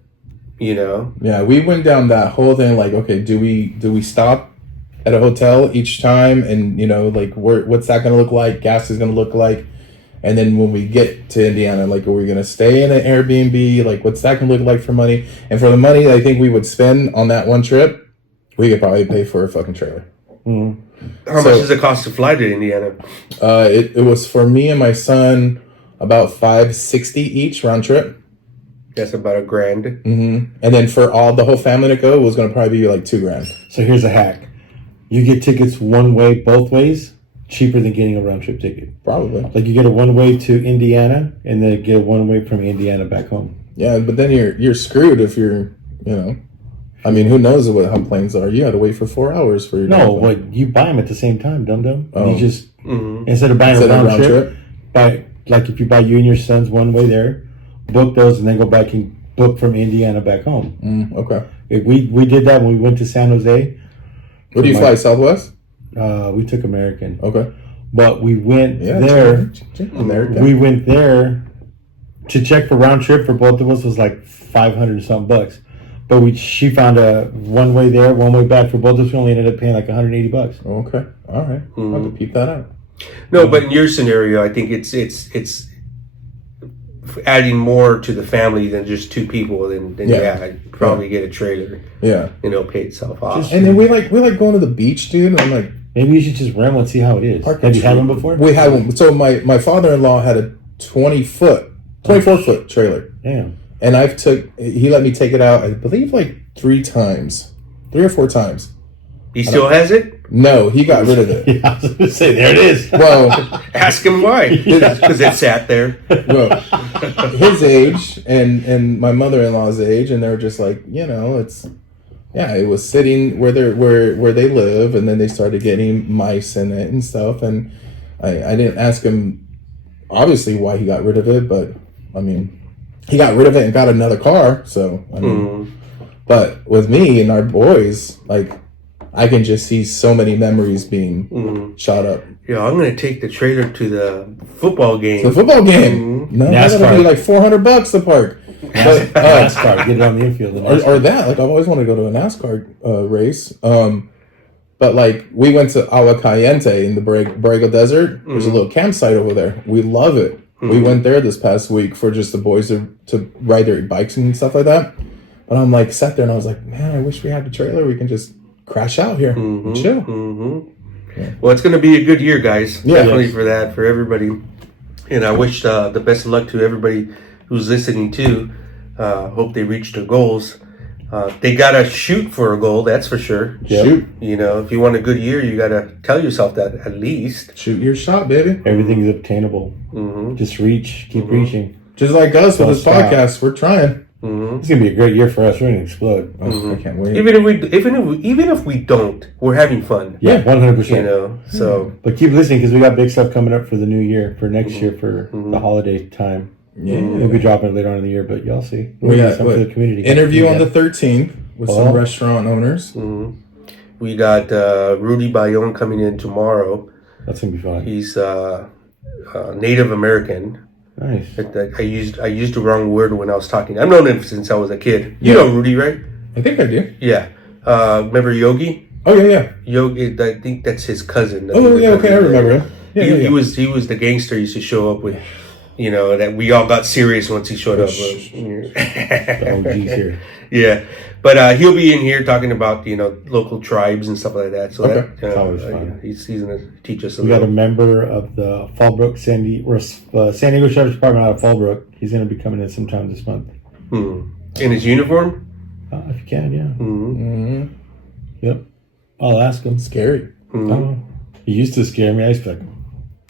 You know. Yeah, we went down that whole thing. Like, okay, do we stop at a hotel each time, and you know, like, what's that going to look like? Gas is going to look like. And then when we get to Indiana, like, are we going to stay in an Airbnb? Like, what's that going to look like for money? And for the money I think we would spend on that one trip, we could probably pay for a fucking trailer. How much does it cost to fly to Indiana? It was for me and my son about $560 each round trip. That's about $1,000. And then for the whole family to go, it was going to probably be like $2,000. So here's a hack: you get tickets one way, both ways. Cheaper than getting a round trip ticket. Probably. Like you get a one way to Indiana and then get a one way from Indiana back home. Yeah, but then you're screwed if you're, you know. I mean, who knows how planes are? You had to wait for 4 hours for your. No, but you buy them at the same time, dum. Oh. You just instead of buying a round trip, buy, like if you buy you and your son's one way there, book those and then go back and book from Indiana back home. Okay. We did that when we went to San Jose. What do you fly, Southwest? We took American. Okay. But we went there. American. We went there to check for round trip for both of us was like $500 and something bucks. But she found a one way there, one way back for both of us. We only ended up paying like $180. Okay. All right. I'll have to peep that out. No, but in your scenario, I think it's adding more to the family than just two people. Then I'd probably get a trailer. Yeah. And it'll pay itself off. And then we like going to the beach, dude. And I'm like, maybe you should just rent one and see how it is. Have you had one before? We had one. So my father-in-law had a 20-foot 24-foot trailer. Damn. And he let me take it out, I believe, like 3 or 4 times. He still has it? No, he got rid of it. Yeah, I was going to say, there it is. Well, Ask him why. Because it sat there. well, his age and my mother-in-law's age, and they were just like, it was sitting where they live, and then they started getting mice in it and stuff. And I didn't ask him, obviously, why he got rid of it, but I mean, he got rid of it and got another car. So I mean, but with me and our boys, like, I can just see so many memories being shot up. Yeah, I'm going to take the trailer to the football game. The football game. No, that's gonna be like $400 to park. NASCAR, get it on the infield. Or that, like, I've always wanted to go to a NASCAR race. But like, we went to Agua Caliente in the Borrego Desert. There's a little campsite over there. We love it. We went there this past week for just the boys to ride their bikes and stuff like that. But I'm like, sat there and I was like, man, I wish we had the trailer. We can just crash out here and chill. Yeah. Well, it's going to be a good year, guys. Yeah. Definitely for that, for everybody. And I wish the best of luck to everybody who's listening too. Hope they reach their goals. They got to shoot for a goal, that's for sure. Yep. Shoot. If you want a good year, you got to tell yourself that at least. Shoot your shot, baby. Everything's obtainable. Just reach, keep reaching. Just like us with this podcast, we're trying. It's gonna be a great year for us. We're gonna explode. I can't wait. Even if we don't, we're having fun. Yeah, 100%. So. But keep listening because we got big stuff coming up for the new year, for next year, for the holiday time. Yeah, we'll be dropping it later on in the year, but y'all see. We got something for the community. Interview on the 13th with some restaurant owners. We got Rudy Bayonne coming in tomorrow. That's gonna be fun. He's Native American. Nice. I used the wrong word when I was talking. I've known him since I was a kid. You know Rudy, right? I think I do. Yeah. Remember Yogi? Oh yeah. Yogi, I think that's his cousin. Oh yeah, okay, I remember him. Yeah, he was the gangster. He used to show up with, that we all got serious once he showed up. The OGs here. Yeah, but he'll be in here talking about local tribes and stuff like that. So That's always fun. He's gonna teach us. We got a member of the Fallbrook San Diego Sheriff's Department out of Fallbrook. He's gonna be coming in sometime this month. In his uniform? If you can, yeah. Yep. I'll ask him. Scary. He used to scare me. I used to be like,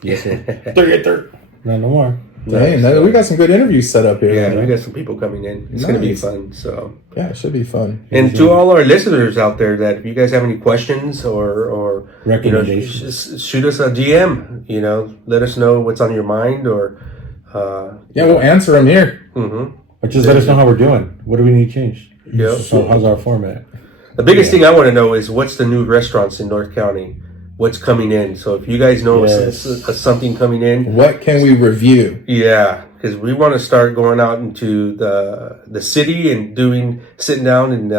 yes, sir. Third. No more. Dang, we got some good interviews set up here. Yeah, we got some people coming in. It's going to be fun. So yeah, it should be fun. And to all our listeners out there, that if you guys have any questions or recommendations, shoot us a DM. Let us know what's on your mind, or we'll answer them here. Or just let us know how we're doing. What do we need changed? Yeah. So how's our format? The biggest thing I want to know is what's the new restaurants in North County. What's coming in? So if you guys know something coming in, what can we review? Yeah, because we want to start going out into the city and sitting down and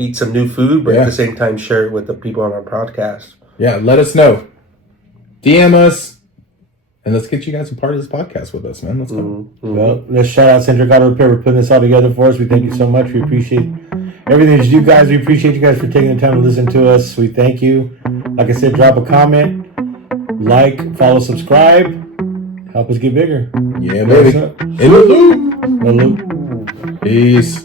eat some new food, but at the same time share it with the people on our podcast. Yeah, let us know. DM us, and let's get you guys a part of this podcast with us, man. Let's go. Well, let's shout out Centric Auto Repair for putting this all together for us. We thank you so much. We appreciate everything that you do, guys. We appreciate you guys for taking the time to listen to us. We thank you. Like I said, drop a comment, like, follow, subscribe. Help us get bigger. Yeah, baby. In the loop. The loop. Peace.